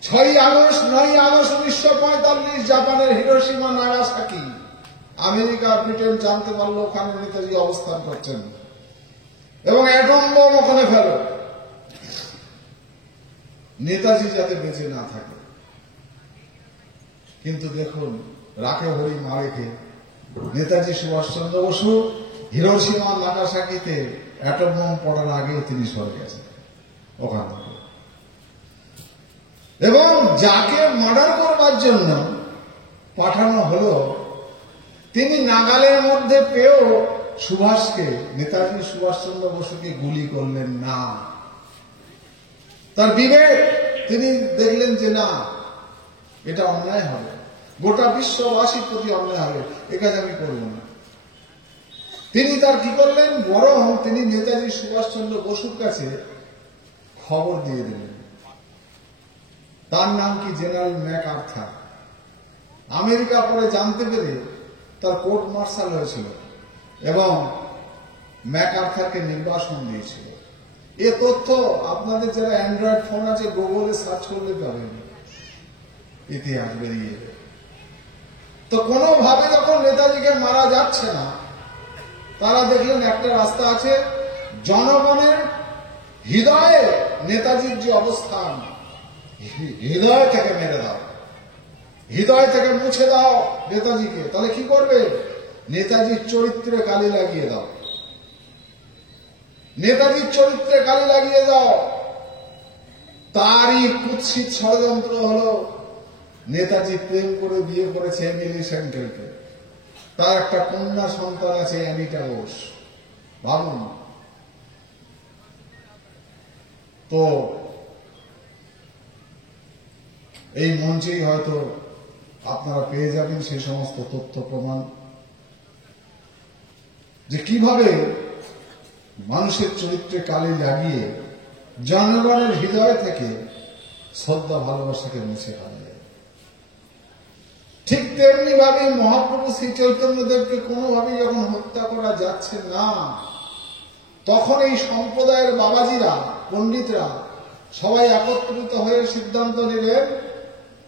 9ই আগস্ট 1945 জাপানের হিরোশিমা নাগাসাকি, আমেরিকা ব্রিটেন জানতে পারলো ওখানে নেতাজি অবস্থান করছেন এবং অ্যাটম বোম ওখানে ফেল, নেতাজি যাতে বেঁচে না থাকে। কিন্তু দেখুন, রাখে হরি মারেকে নেতাজি সুভাষচন্দ্র বসু হিরোশিমা নাগাসাকিতে অ্যাটম বোম পড়ার আগেও তিনি সরে গেছেন ওখান থেকে। এবং যাকে মার্ডার করবার জন্য পাঠানো হলো, তিনি নাগালের মধ্যে পেয়েও সুভাষকে, নেতাজি সুভাষচন্দ্র বসুকে গুলি করলেন না। তার বিবেক, তিনি দেখলেন যে না, এটা অন্যায় হবে, গোটা বিশ্ববাসীর প্রতি অন্যায় হবে, এ কাজ আমি করব না। তিনি তার কি করলেন, বরং তিনি নেতাজি সুভাষচন্দ্র বসুর কাছে খবর দিয়ে দিলেন। তার নাম কি? General MacArthur. আমেরিকা পরে জানতে পেরে তার কোর্ট মার্শাল হয়েছিল এবং ম্যাকআর্থারকে নির্বাসন দিয়েছিল। এ তথ্য আপনাদের যারা অ্যান্ড্রয়েড ফোন আছে, গুগলে সার্চ করলে পাবেন, ইতিহাস বেরিয়ে। তো কোনোভাবে যখন নেতাজিকে মারা যাচ্ছে না, তারা দেখলেন একটা রাস্তা আছে, জনগণের হৃদয়ে নেতাজির যে অবস্থান, হৃদয় থেকে মেরে দাও, হৃদয় থেকে মুছে দাও নেতাজিকে। তাহলে কি করবে? নেতাজির চরিত্রে কালি লাগিয়ে দাও, নেতাজির চরিত্রে কালি লাগিয়ে দাও। তারই কুৎসিত ষড়যন্ত্র হলো, নেতাজি প্রেম করে বিয়ে করেছে এমিলি সেন্ট্রেলকে, তার একটা কন্যা সন্তান আছে অ্যানিটা ঘোষ। ভাবুন তো, এই মঞ্চেই হয়তো আপনারা পেয়ে যাবেন সেই সমস্ত তথ্য প্রমাণ, যে কিভাবে মানুষের চরিত্রে কালি লাগিয়ে জনগণের হৃদয় থেকে শ্রদ্ধা ভালোবাসাকে মুছে ফেলা যায়। ঠিক তেমনি ভাবে মহাপ্রভু শ্রী চৈতন্যদেবকে কোনোভাবেই যখন হত্যা করা যাচ্ছে না, তখন এই সম্প্রদায়ের বাবাজিরা, পণ্ডিতরা সবাই একত্রিত হয়ে সিদ্ধান্ত নিলেন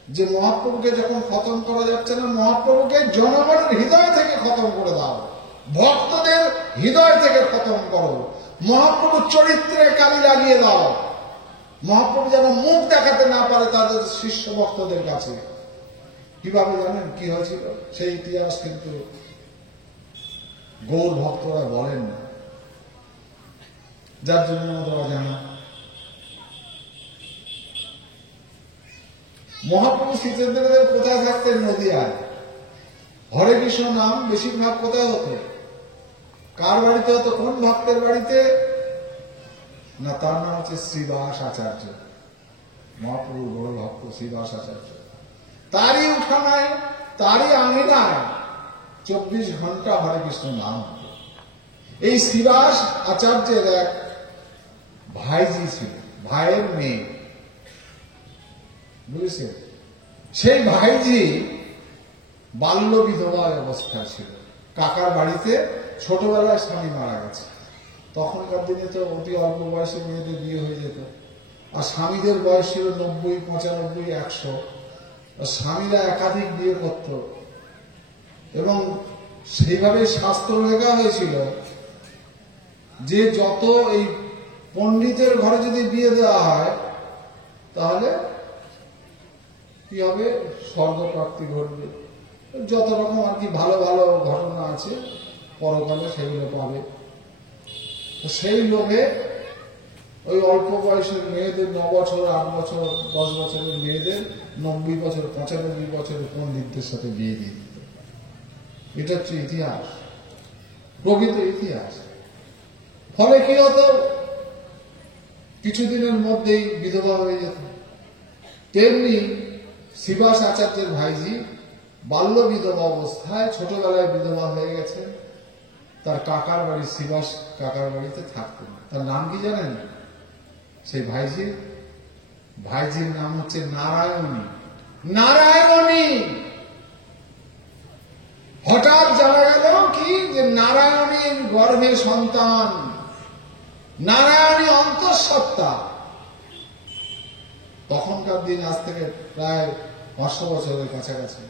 যে মহাপ্রভুকে যখন খতম করা যাচ্ছে না, মহাপ্রভুকে জনগণের হৃদয় থেকে খতম করে দাও, ভক্তদের হৃদয় থেকে খতম করো, মহাপ্রভুর চরিত্রে কালি লাগিয়ে দাও, মহাপ্রভু যেন মুখ দেখাতে না পারে তাদের শিষ্য ভক্তদের কাছে। কিভাবে জানেন কি হয়েছিল? সেই ইতিহাস কিন্তু গৌর ভক্তরা বলেন না, যার জন্য আমাদের অজানা। মহাপ্রভু শ্রীচৈতন্যদেব কোথায় থাকতেন? নদিয়ায়। হরে কৃষ্ণ নাম বেশিরভাগ কোথায় হতো? কার বাড়িতে হতো? কোন ভক্তের বাড়িতে? না, তার নাম হচ্ছে শ্রীবাস আচার্য, মহাপ্রভুর বড় ভক্ত শ্রীবাস আচার্য। তারই উঠানায়, তারই আঙিনায় 24 ঘন্টা হরে কৃষ্ণ নাম হতো। এই শ্রীবাস আচার্যের এক ভাইজি ছিল, ভাইয়ের মেয়ে, বুঝেছেন? সেই ভাইজি বাল্য বিধবা অবস্থায় ছিল, কাকার বাড়িতে ছোটবেলায় স্বামী মারা গেছে। তখনকার দিনে তো অতি অল্প বয়সে মেয়েদের বিয়ে হয়ে যেত, আর স্বামীদের বয়স ছিল 90, 95, 100। স্বামীরা একাধিক বিয়ে করত, এবং সেইভাবে শাস্ত্র লেখা হয়েছিল যে যত এই পণ্ডিতের ঘরে যদি বিয়ে দেওয়া হয় তাহলে কি হবে, স্বর্গপ্রাপ্তি ঘটবে, যত রকম আর কি ভালো ভালো ঘটনা আছে পরকালে সেগুলো পাবে। সেই লোভে ওই অল্প বয়সের মেয়েদের 9 বছর 8 বছর 10 বছরের মেয়েদের 90 বছর 95 বছরের পণ্ডিতদের সাথে বিয়ে দিয়ে দিত। এটা হচ্ছে ইতিহাস, প্রকৃত ইতিহাস। ফলে কি হতো, কিছুদিনের মধ্যেই বিধবা হয়ে যেত। তেমনি শিবাস আচার্যের ভাইজি বাল্য বিধবা অবস্থায় ছোটবেলায় বিধবা হয়ে গেছে, তার কাকার বাড়ি, শিবাস কাকার বাড়িতে থাকতেন। তার নাম কি জানেন? সেই ভাইজির নাম হচ্ছে নারায়ণী। নারায়ণী হঠাৎ জানা গেল কি যে নারায়ণীর গর্ভে সন্তান, নারায়ণী অন্তঃসত্ত্বা। তখনকার দিন, আজ থেকে প্রায় 500 বছরের কাছাকাছি।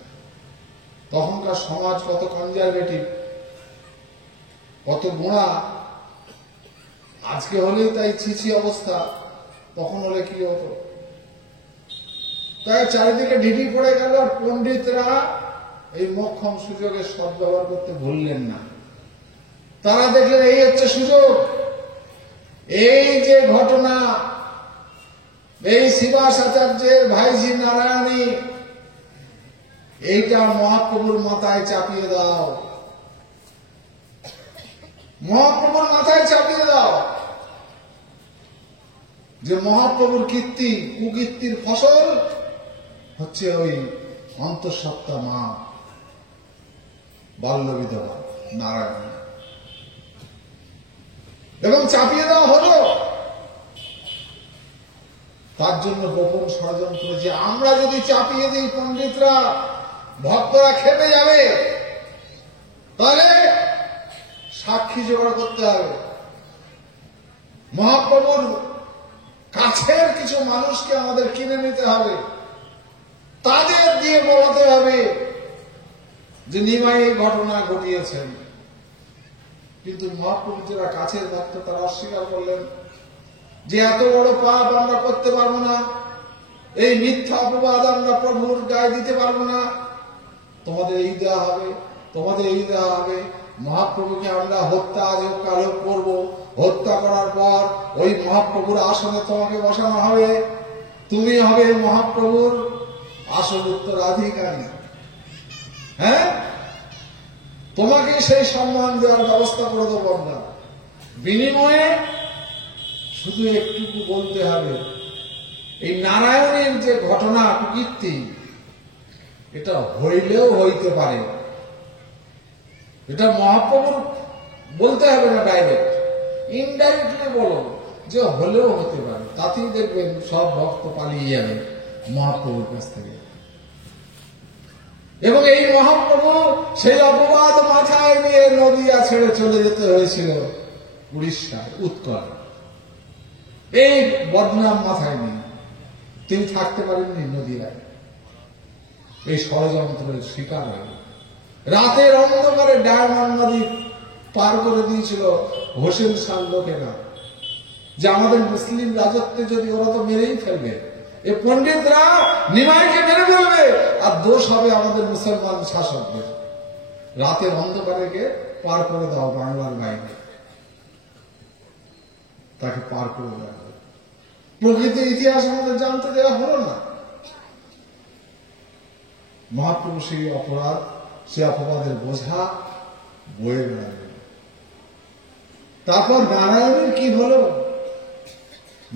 তখনকার সমাজ কত কনজারভেটিভ, কত গোড়া। আজকে হলেই তাই ছিছি অবস্থা, তখন হলে কি হতো। তাই চারিদিকে ঢিঢি পড়ে গেল। আর পণ্ডিতরা এই মোক্ষম সুযোগের সদ্ব্যবহার করতে ভুললেন না। তারা দেখলেন এই হচ্ছে সুযোগ, এই যে ঘটনা, এই শিবাস আচার্যের ভাইঝি নারায়ণী, এইটা মহাপ্রভুর মাথায় চাপিয়ে দাও, মহাপ্রভুর মাথায় চাপিয়ে দাও। যে মহাপ্রভুর কীর্তি, কুকীর্তির ফসল হচ্ছে ওই অন্তঃসত্ত্বা মা বাল্য বিধবা নারায়ণ। এবং চাপিয়ে দেওয়া হলো। তার জন্য গোপন ষড়যন্ত্র, যে আমরা যদি চাপিয়ে দিই পণ্ডিতরা, ভক্তরা খেপে যাবে, তাহলে সাক্ষী জোগাড় করতে হবে। মহাপ্রভুর কাছের কিছু মানুষকে আমাদের কিনে নিতে হবে, তাদের দিয়ে বলাতে হবে যে নিমাই এই ঘটনা ঘটিয়েছেন। কিন্তু মহাপ্রভু যারা কাছের ভক্ত, তারা অস্বীকার করলেন যে এত বড় পাপ আমরা করতে পারবো না, এই মিথ্যা অপবাদ আমরা প্রভুর গায়ে দিতে পারবো না। তোমাদের এই দেওয়া হবে, তোমাদের এই দেওয়া হবে। মহাপ্রভুকে আমরা হত্যা আজ হোক কাল হোক করবো। হত্যা করার পর ওই মহাপ্রভুর আসনে তোমাকে বসানো হবে, তুমি হবে মহাপ্রভুর আসল উত্তরাধিকারী। হ্যাঁ, তোমাকে সেই সম্মান দেওয়ার ব্যবস্থা করে দেবো আমরা। বিনিময়ে শুধু একটুকু বলতে হবে, এই নারায়ণের যে ঘটনা, কীর্তি, এটা হইলেও হইতে পারে। এটা মহাপ্রভুর বলতে হবে না ডাইরেক্ট, ইনডাইরেক্টলি বলো যে হলেও হতে পারে। তাতেই দেখবেন সব ভক্ত পালিয়ে যাবে মহাপ্রভুর কাছ থেকে। এবং এই মহাপ্রভু সেই অপবাদ মাথায় নিয়ে নদিয়া ছেড়ে চলে যেতে হয়েছিল উড়িষ্যায়, উৎকল। এই বদনাম মাথায় নিয়ে তিনি থাকতে পারেননি নদিয়ায়। এই ষড়যন্ত্রের শিকার হয়ে রাতের অন্ধকারে ডায়মন্ড নদী পার করে দিয়েছিল হোসেন শাহ লোকেরা, যে আমাদের মুসলিম রাজত্বে যদি ওরা তো মেরেই ফেলবে, এই পণ্ডিতরা নিমাইকে মেরে ফেলবে, আর দোষ হবে আমাদের মুসলমান শাসকদের। রাতের অন্ধকারকে পার করে দাও বাংলার বাইরে, তাকে পার করে দেওয়া হবে। প্রকৃত ইতিহাস আমাদের জানতে দেওয়া হলো না। মহাপ্রভু সেই অপরাধ, সে অপরাধের বোঝা বয়ে বেড়ালেন। তারপর নারায়ণীর কি হলো?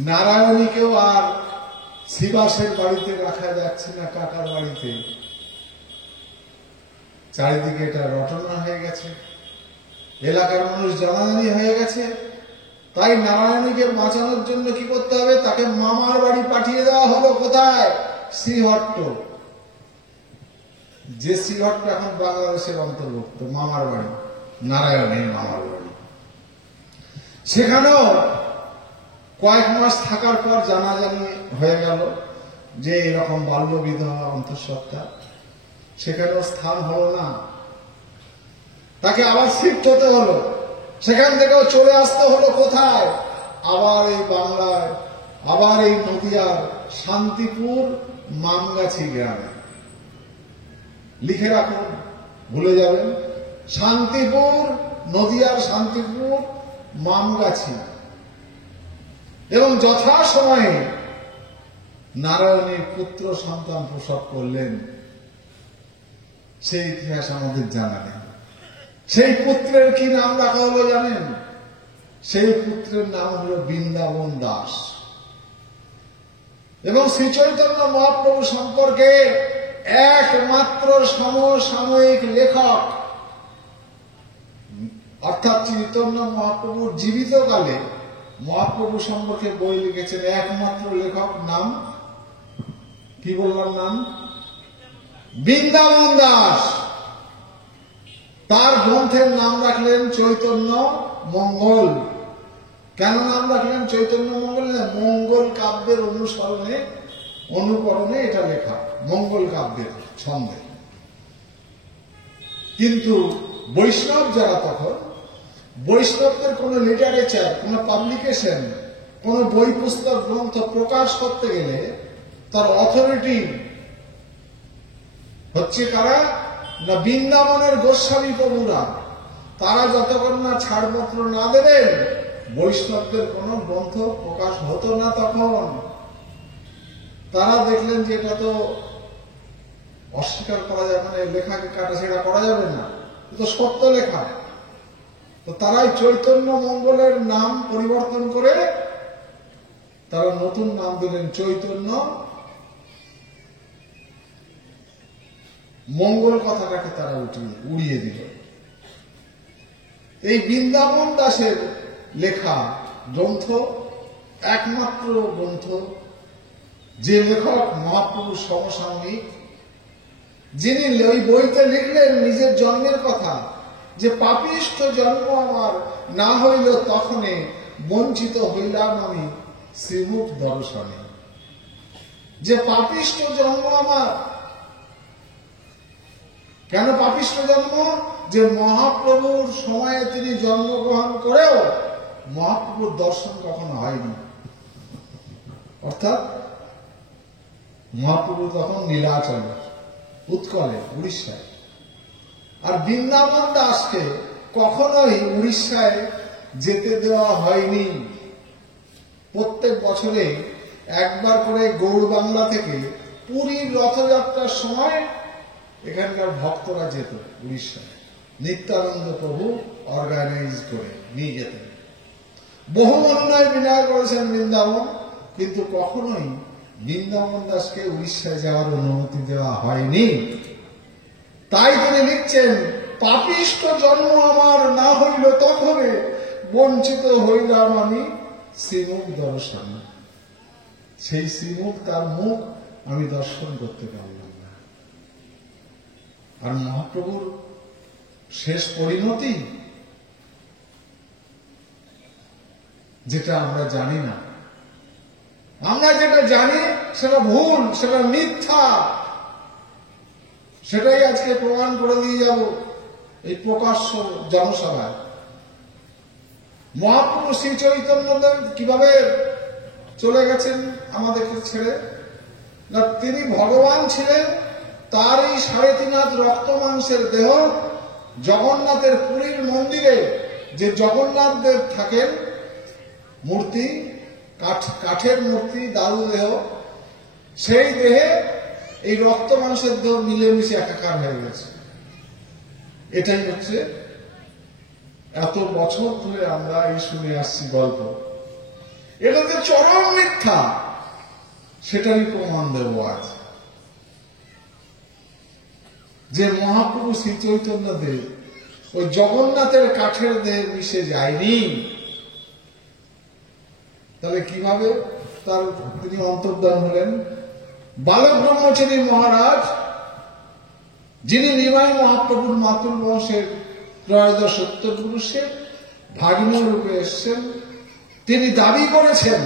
নারায়ণীকেও আর শিবাসের বাড়িতে রাখা যাচ্ছে না, কাকার বাড়িতে। চারিদিকে এটা রটনা হয়ে গেছে, এলাকার মানুষ জানাজানি হয়ে গেছে। তাই নারায়ণীকে বাঁচানোর জন্য কি করতে হবে? তাকে মামার বাড়ি পাঠিয়ে দেওয়া হলো। কোথায়? শ্রীহট্ট। যে শ্রীহট্ট এখন বাংলাদেশের অন্তর্ভুক্ত, মামার বাড়ি, নারায়ণীর মামার বাড়ি। সেখানেও কয়েক মাস থাকার পর জানাজানি হয়ে গেল যে এরকম বাল্য বিধবা অন্তঃসত্ত্বা। সেখানেও স্থান হলো না, তাকে আবার শিফট হতে হলো সেখান থেকেও চলে আসতে হলো কোথায়? আবার এই বাংলায়, আবার এই নদিয়ার শান্তিপুর মামগাছি গ্রামে। লিখে রাখুন, ভুলে যাবেন। শান্তিপুর, নদিয়ার শান্তিপুর মামগাছি। এবং যথাসময়ে নারায়ণীর পুত্র সন্তান প্রসব করলেন, সেই ইতিহাস আমাদের জানা নেই। সেই পুত্রের কি নাম রাখা হলো জানেন? সেই পুত্রের নাম হলো বৃন্দাবন দাস। এবং শ্রী চৈতন্য মহাপ্রভু সম্পর্কে একমাত্র সমসাময়িক লেখক, অর্থাৎ চৈতন্য মহাপ্রভুর জীবিতকালে মহাপ্রভু সম্পর্কে বই লিখেছেন একমাত্র লেখক, নাম কি বললাম? নাম বৃন্দাবন দাস। তার গ্রন্থের নাম রাখলেন চৈতন্য মঙ্গল। কেন নাম রাখলেন চৈতন্য মঙ্গল? মঙ্গল কাব্যের অনুকরণে এটা লেখা, মঙ্গল কাব্যের ছন্দে। কিন্তু বৈষ্ণব যারা, তখন বৈষ্ণবদের কোন লিটারেচার, কোন পাবলিকেশন, কোন বই পুস্তক গ্রন্থ প্রকাশ করতে গেলে তার অথরিটি হচ্ছে কারা? না বৃন্দাবনের গোস্বামী প্রভুরা। তারা যতক্ষণ না ছাড়পত্র না দেবেন, বৈষ্ণবদের কোন গ্রন্থ প্রকাশ হতো না। তখন তারা দেখলেন যে এটা তো অস্বীকার করা যাবে না, লেখাকে কাটাছেড়া করা যাবে না, তো সত্য লেখা। তো তারাই চৈতন্য মঙ্গলের নাম পরিবর্তন করে তারা নতুন নাম দিলেন চৈতন্য মঙ্গল। কথাটাকে তারা উড়িয়ে দিল। এই বৃন্দাবন দাসের লেখা গ্রন্থ একমাত্র গ্রন্থ, যে লেখক মহাপ্রভু সমসাময়িক, যিনি ওই বইতে লিখলেন নিজের জন্মের কথা, যে পাপিষ্ঠ জন্ম আমার না হইল তখনে, বঞ্চিত হইলাম আমি শ্রীমুখ দর্শনে। যে পাপিষ্ঠ জন্ম আমার। কেন পাপিষ্ঠ জন্ম? যে মহাপ্রভুর সময়ে তিনি জন্মগ্রহণ করেও মহাপ্রভুর দর্শন কখনো হয়নি। অর্থাৎ মহাপ্রভু তখন নীলাচলে, উৎকলে, উড়িষ্যায়। আর বৃন্দাবন দাসকে কখনোই উড়িষ্যায় যেতে দেওয়া হয়নি। প্রত্যেক বছরে একবার করে গৌড় বাংলা থেকে পুরীর রথযাত্রার সময় এখানকার ভক্তরা যেত উড়িষ্যায়। নিত্যানন্দ প্রভু অর্গানাইজ করে নিয়ে যেতেন। বহু অনুনয় বিনয় করেছেন বৃন্দাবন, কিন্তু কখনোই বৃন্দাবন দাসকে উড়িষ্যায় যাওয়ার অনুমতি দেওয়া হয়নি। তাই তিনি লিখছেন, পাপিষ্ঠ জন্ম আমার না হইল তখনে, বঞ্চিত হইলাম আমি শ্রীমুখ দর্শন। সেই শ্রীমুখ, তার মুখ আমি দর্শন করতে পারলাম না। আর মহাপ্রভুর শেষ পরিণতি যেটা আমরা জানি না। আমরা যেটা জানি সেটা ভুল, সেটা মিথ্যা। সেটাই আজকে প্রমাণ করে দিয়ে যাব এই প্রকাশ্য জনসভায়। মহাপ্রভু শ্রী চৈতন্যদেব কিভাবে চলে গেছেন আমাদেরকে ছেড়ে? না, তিনি ভগবান ছিলেন, তার এই 3.5 হাত রক্ত মাংসের দেহ জগন্নাথের পুরীর মন্দিরে, যে জগন্নাথ দেব থাকেন, মূর্তি, কাঠের মূর্তি, দারু দেহ, সেই দেহে এই রক্ত মাংসের দেহ মিলেমিশে একাকার হয়ে গেছে। এটাই হচ্ছে এত বছর ধরে আমরা এই শুনে আসছি গল্প। এটা যে চরম মিথ্যা, সেটারই প্রমাণ দেব আজ। যে মহাপ্রভু শ্রী চৈতন্য দেব ওই জগন্নাথের কাঠের দেহে মিশে যায়নি, তাহলে কিভাবে তিনি অন্তর্ধান হলেন? বালক ব্রহ্মচারী মহারাজ, যিনি নিমাই মহাপ্রভুর মাতুল বংশের ত্রয়োদশ সত্যপুরুষের ভাগ্নে রূপে এসছেন, তিনি দাবি করেছেন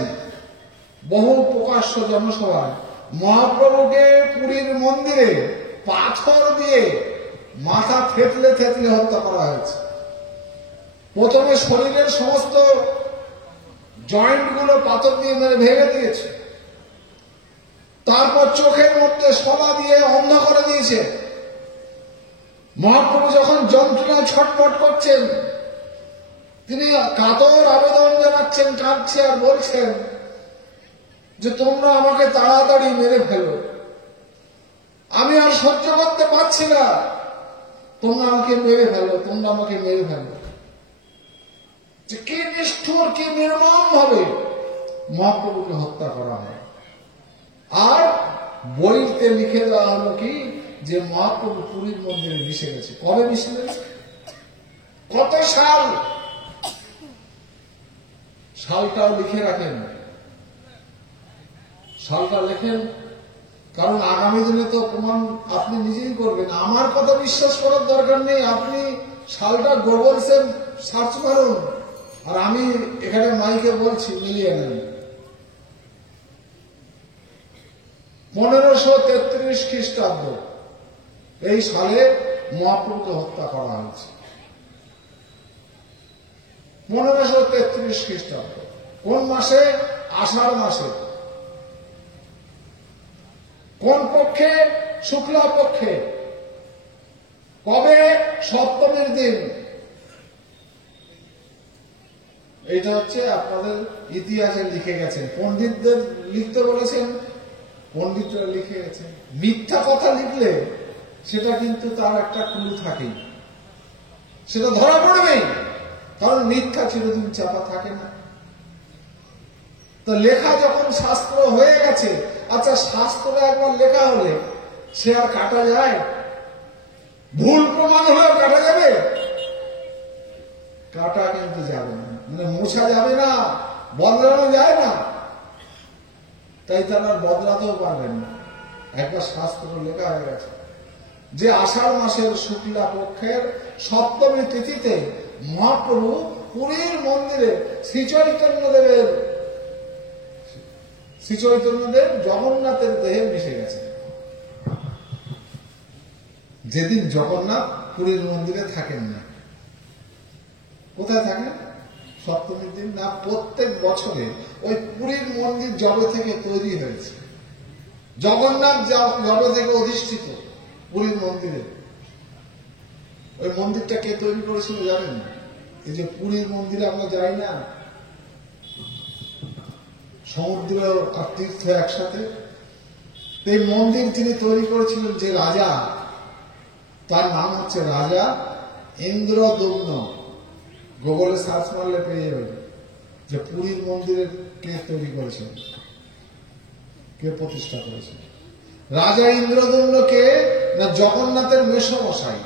বহু প্রকাশ্য জনসভায়, মহাপ্রভুকে পুরীর মন্দিরে পাথর দিয়ে মাথা থেতলে থেতলে হত্যা করা হয়েছে। প্রথমে শরীরের সমস্ত জয়েন্ট গুলো পাথর দিয়ে মেরে ভেঙে দিয়েছে, তারপর চোখের মধ্যে শলা দিয়ে অন্ধ করে দিয়েছে। মহাপ্রভু যখন যন্ত্রণায় ছটফট করছেন, তিনি কাতর আবেদন জানাচ্ছেন, কাঁদছে আর বলছেন যে তোমরা আমাকে তাড়াতাড়ি মেরে ফেলো, আমি আর সহ্য করতে পারছি না, তোমরা আমাকে মেরে ফেলো, তোমরা আমাকে মেরে ফেলো। যে কি নিষ্ঠুর, কি নির্মম ভাবে মহাপ্রভুকে হত্যা করা হয়। আর বইতে লিখে দেওয়া হলো কি যে মহাপ্রভু পুরীর মন্দিরে মিশে গেছে। কবে মিশে গেছে? কত সাল? সালটাও লিখে রাখেন, সালটা লেখেন, কারণ আগামী দিনে তো প্রমাণ আপনি নিজেই করবেন। আমার কথা বিশ্বাস করার দরকার নেই, আপনি সালটা গুগলসে সার্চ করুন, আর আমি এখানে মাইকে বলছি, মিলিয়ে নেন। 1533 খ্রিস্টাব্দ এই সালে মহাপ্রভুকে হত্যা করা হয়েছে। 1533 খ্রিস্টাব্দ। কোন মাসে? আষাঢ় মাসে। কোন পক্ষে? শুক্লা পক্ষে। কবে? সপ্তমীর দিন। এটা হচ্ছে আপনাদের ইতিহাসে লিখে গেছেন, পণ্ডিতদের লিখতে বলেছেন, পণ্ডিতরা লিখে গেছেন। মিথ্যা কথা লিখলে সেটা কিন্তু তার একটা ক্লু থাকেই, সেটা ধরা পড়বেই, কারণ মিথ্যা চিরদিন চাপা থাকে না। তো লেখা যখন শাস্ত্র হয়ে গেছে, আচ্ছা শাস্ত্র একবার লেখা হলে সে আর কাটা যায়? ভুল প্রমাণ হলেও কাটা যাবে? কাটা কিন্তু যাবে না, মানে মোছা যাবে না, বদলানো যায় না। তাই তারা বদলাতেও পারবেন না, একবার শাস্ত্র লেখা হয়ে গেছে যে আষাঢ় মাসের শুক্লা পক্ষের সপ্তমী তিথিতে মহাপ্রভু পুরীর মন্দিরে শ্রীচৈতন্যদেব জগন্নাথের দেহে মিশে গেছে। যেদিন জগন্নাথ পুরীর মন্দিরে থাকেন না, কোথায় থাকেন? সপ্তমীর দিন না। প্রত্যেক বছরে ওই পুরীর মন্দির জবে থেকে তৈরি হয়েছে, জগন্নাথ জবে থেকে অধিষ্ঠিত পুরীর মন্দিরে। ওই মন্দিরটা কে তৈরি করেছিল জানেন? এই যে পুরীর মন্দিরে আমরা যাই না, সমুদ্র আর তীর্থ একসাথে, এই মন্দির তিনি তৈরি করেছিলেন যে রাজা, তার নাম হচ্ছে রাজা ইন্দ্রদম্ন। গুগলে সার্চ মারলে পেয়ে যাবে যে পুরীর মন্দিরের কে তৈরি করেছেন, কে প্রতিষ্ঠা করেছেন। রাজা ইন্দ্রদম্ন কে? না, জগন্নাথের মেসমশাই,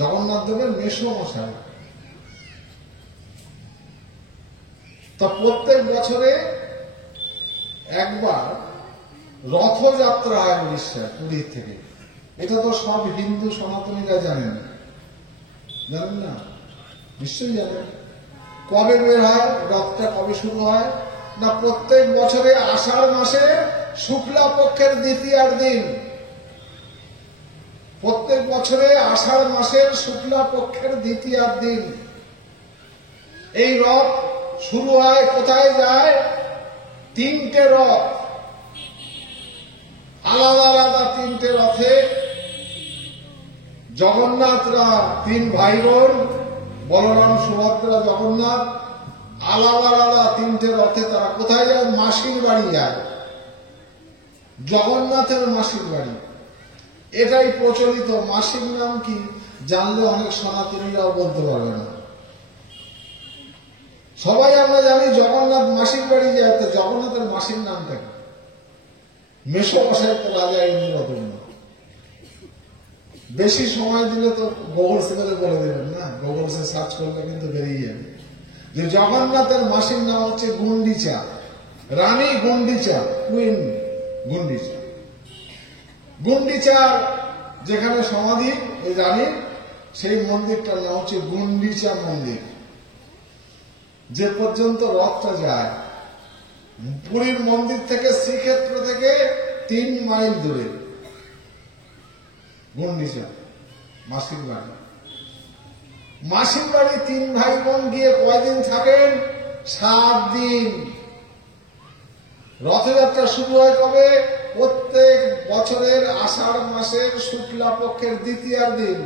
জগন্নাথ দেবের মেসমশাই। তা প্রত্যেক বছরে একবার রথযাত্রা হয় উড়িষ্যার পুরীর থেকে। এটা তো সব হিন্দু সনাতনীরা জানেন, জানেন না? নিশ্চয়ই জানেন। কবে বের হয় রথটা, কবে শুরু হয়? না, প্রত্যেক বছরে আষাঢ় মাসে শুক্লা পক্ষের দ্বিতীয়ার দিন। প্রত্যেক বছরে আষাঢ় মাসের শুক্লা পক্ষের দ্বিতীয়ার দিন এই রথ শুরু হয়। কোথায় যায়? 3টে রথ, আলাদা আলাদা 3টে রথে জগন্নাথরা 3 ভাই বোন, বলরাম, সুভদ্রা, জগন্নাথ, আলাদা আলাদা 3টে রথে তারা কোথায় যায়? মাসির বাড়ি যায়, জগন্নাথের মাসির বাড়ি। এটাই প্রচলিত। মাসির নাম কি জানলে অনেক সনাতনীরাও বলতে পারবে না। সবাই আমরা জানি জগন্নাথ মাসির বাড়ি যায়, তো জগন্নাথের মাসির নামটা কি? মেসমশাই তো রাজা ইন্দ্রদম্ন। বেশি সময় দিলে তো গুগলসে বলে দেবেন না, গুগলসে সার্চ করলে কিন্তু বেরিয়ে যাবে যে জগন্নাথের মাসির নাম হচ্ছে গুন্ডিচা, রানী গুন্ডিচা, কুইন গুন্ডিচা। গুন্ডিচার যেখানে সমাধি ওই রানীর, সেই মন্দিরটার নাম হচ্ছে গুন্ডিচা মন্দির। যে পর্যন্ত রথটা যায় পুরীর মন্দির থেকে, শ্রীক্ষেত্র থেকে 3 মাইল দূরে গুন্ডিচা মাসির বাড়ি। মাসির বাড়ি 3 ভাই বোন গিয়ে কয়দিন থাকেন? 7 দিন। রথযাত্রা শুরু হয় কবে? প্রত্যেক বছরের আষাঢ় মাসের শুক্লা পক্ষের দ্বিতীয়ার দিন।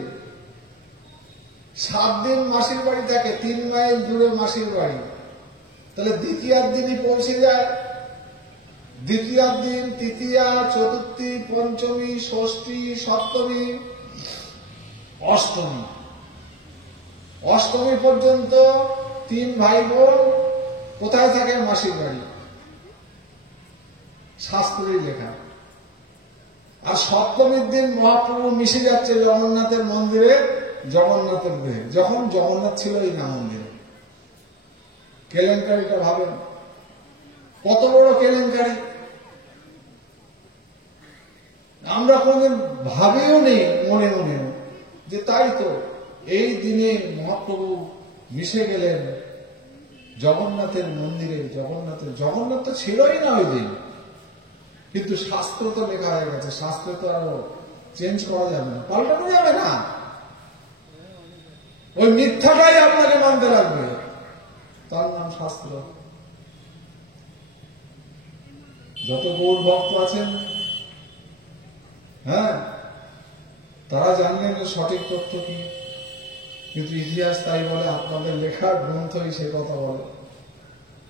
7 দিন মাসির বাড়ি থাকে, 3 মাইল দূরে মাসির বাড়ি। তাহলে দ্বিতীয়ার দিনই পৌঁছে যায়। দ্বিতীয়ার দিন তৃতীয়া, চতুর্থী, পঞ্চমী, ষষ্ঠী, সপ্তমী, অষ্টমী। অষ্টমী পর্যন্ত 3 ভাই বোন কোথায় থাকে? মাসির বাড়ি। শাস্ত্রেই লেখা। আর সপ্তমীর দিন মহাপ্রভু মিশে যাচ্ছে জগন্নাথের মন্দিরে, জগন্নাথের দেহে, যখন জগন্নাথ ছিলই না মন্দিরে। কেলেঙ্কারিটা ভাবেন, কত বড় কেলেঙ্কারি। আমরা কোনদিন ভাবিও নেই মনে মনে যে তাই তো এই দিনে মহাপ্রভু মিশে গেলেন জগন্নাথের মন্দিরে। জগন্নাথ তো ছিলই না ওই দিন, কিন্তু শাস্ত্র তো লেখা হয়ে গেছে। শাস্ত্র তো আরো চেঞ্জ করা যাবে না, পাল্টানো যাবে না। ওই মিথ্যাটাই আপনাকে মানতে লাগবে, তার নাম শাস্ত্র। যত গৌর ভক্ত আছেন, হ্যাঁ, তারা জানলেন সঠিক তথ্য কি, কিন্তু ইতিহাস তাই বলে, আপনাদের লেখার গ্রন্থই সে কথা বলে।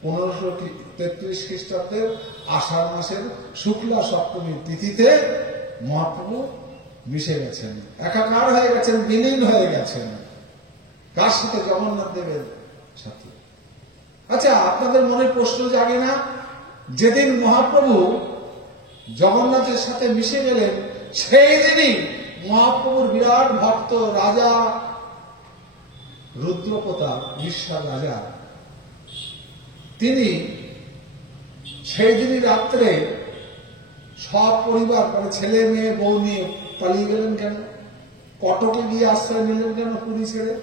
1533 খ্রিস্টাব্দের আষাঢ় মাসের শুক্লা সপ্তমীর তিথিতে মহাপ্রভু মিশে গেছেন, একাকার হয়ে গেছেন, বিলীন হয়ে গেছেন। কার সাথে? জগন্নাথ দেবের সাথে। আচ্ছা, আপনাদের মনে প্রশ্ন জাগে না, যেদিন মহাপ্রভু জগন্নাথের সাথে মিশে গেলেন সেই দিনই মহাপ্রভুর বিরাট ভক্ত রাজা রুদ্রপ্রতাপ, উড়িষ্যার রাজা, তিনি সেই দিনই রাত্রে সব পরিবার, মানে ছেলে মেয়ে বউ নিয়ে পালিয়ে গেলেন কেন? কটকে গিয়ে আশ্রয় নিলেন কেন পুরী ছেড়ে?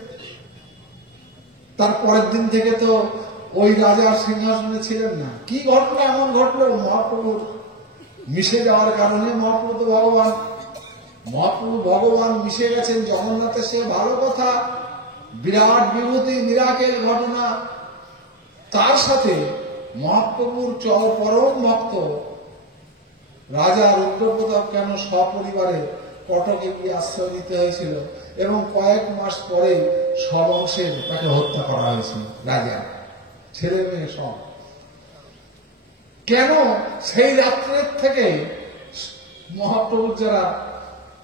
তার পরের দিন থেকে তো ওই রাজার সিংহাসনে ছিলেন না। কি ঘটনা এমন ঘটলো মহাপ্রভুর মিশে যাওয়ার কারণে? মহাপ্রভু তো ভগবান, মহাপ্রভু ভগবান মিশে গেছেন জগন্নাথের, সে ভালো কথা, বিরাট বিভূতি, মিরাকেল ঘটনা। তার সাথে মহাপ্রভুর পরম ভক্ত রাজা রুদ্রপ্রতাপ কেন সপরিবারে কটকে গিয়ে আশ্রয় নিতে হয়েছিল, এবং কয়েক মাস পরে সব অংশের তাকে হত্যা করা হয়েছিল। রাজা, ছেলে মেয়ে সব। কেন? সেই রাত্রের থেকে মহাপ্রভুর যারা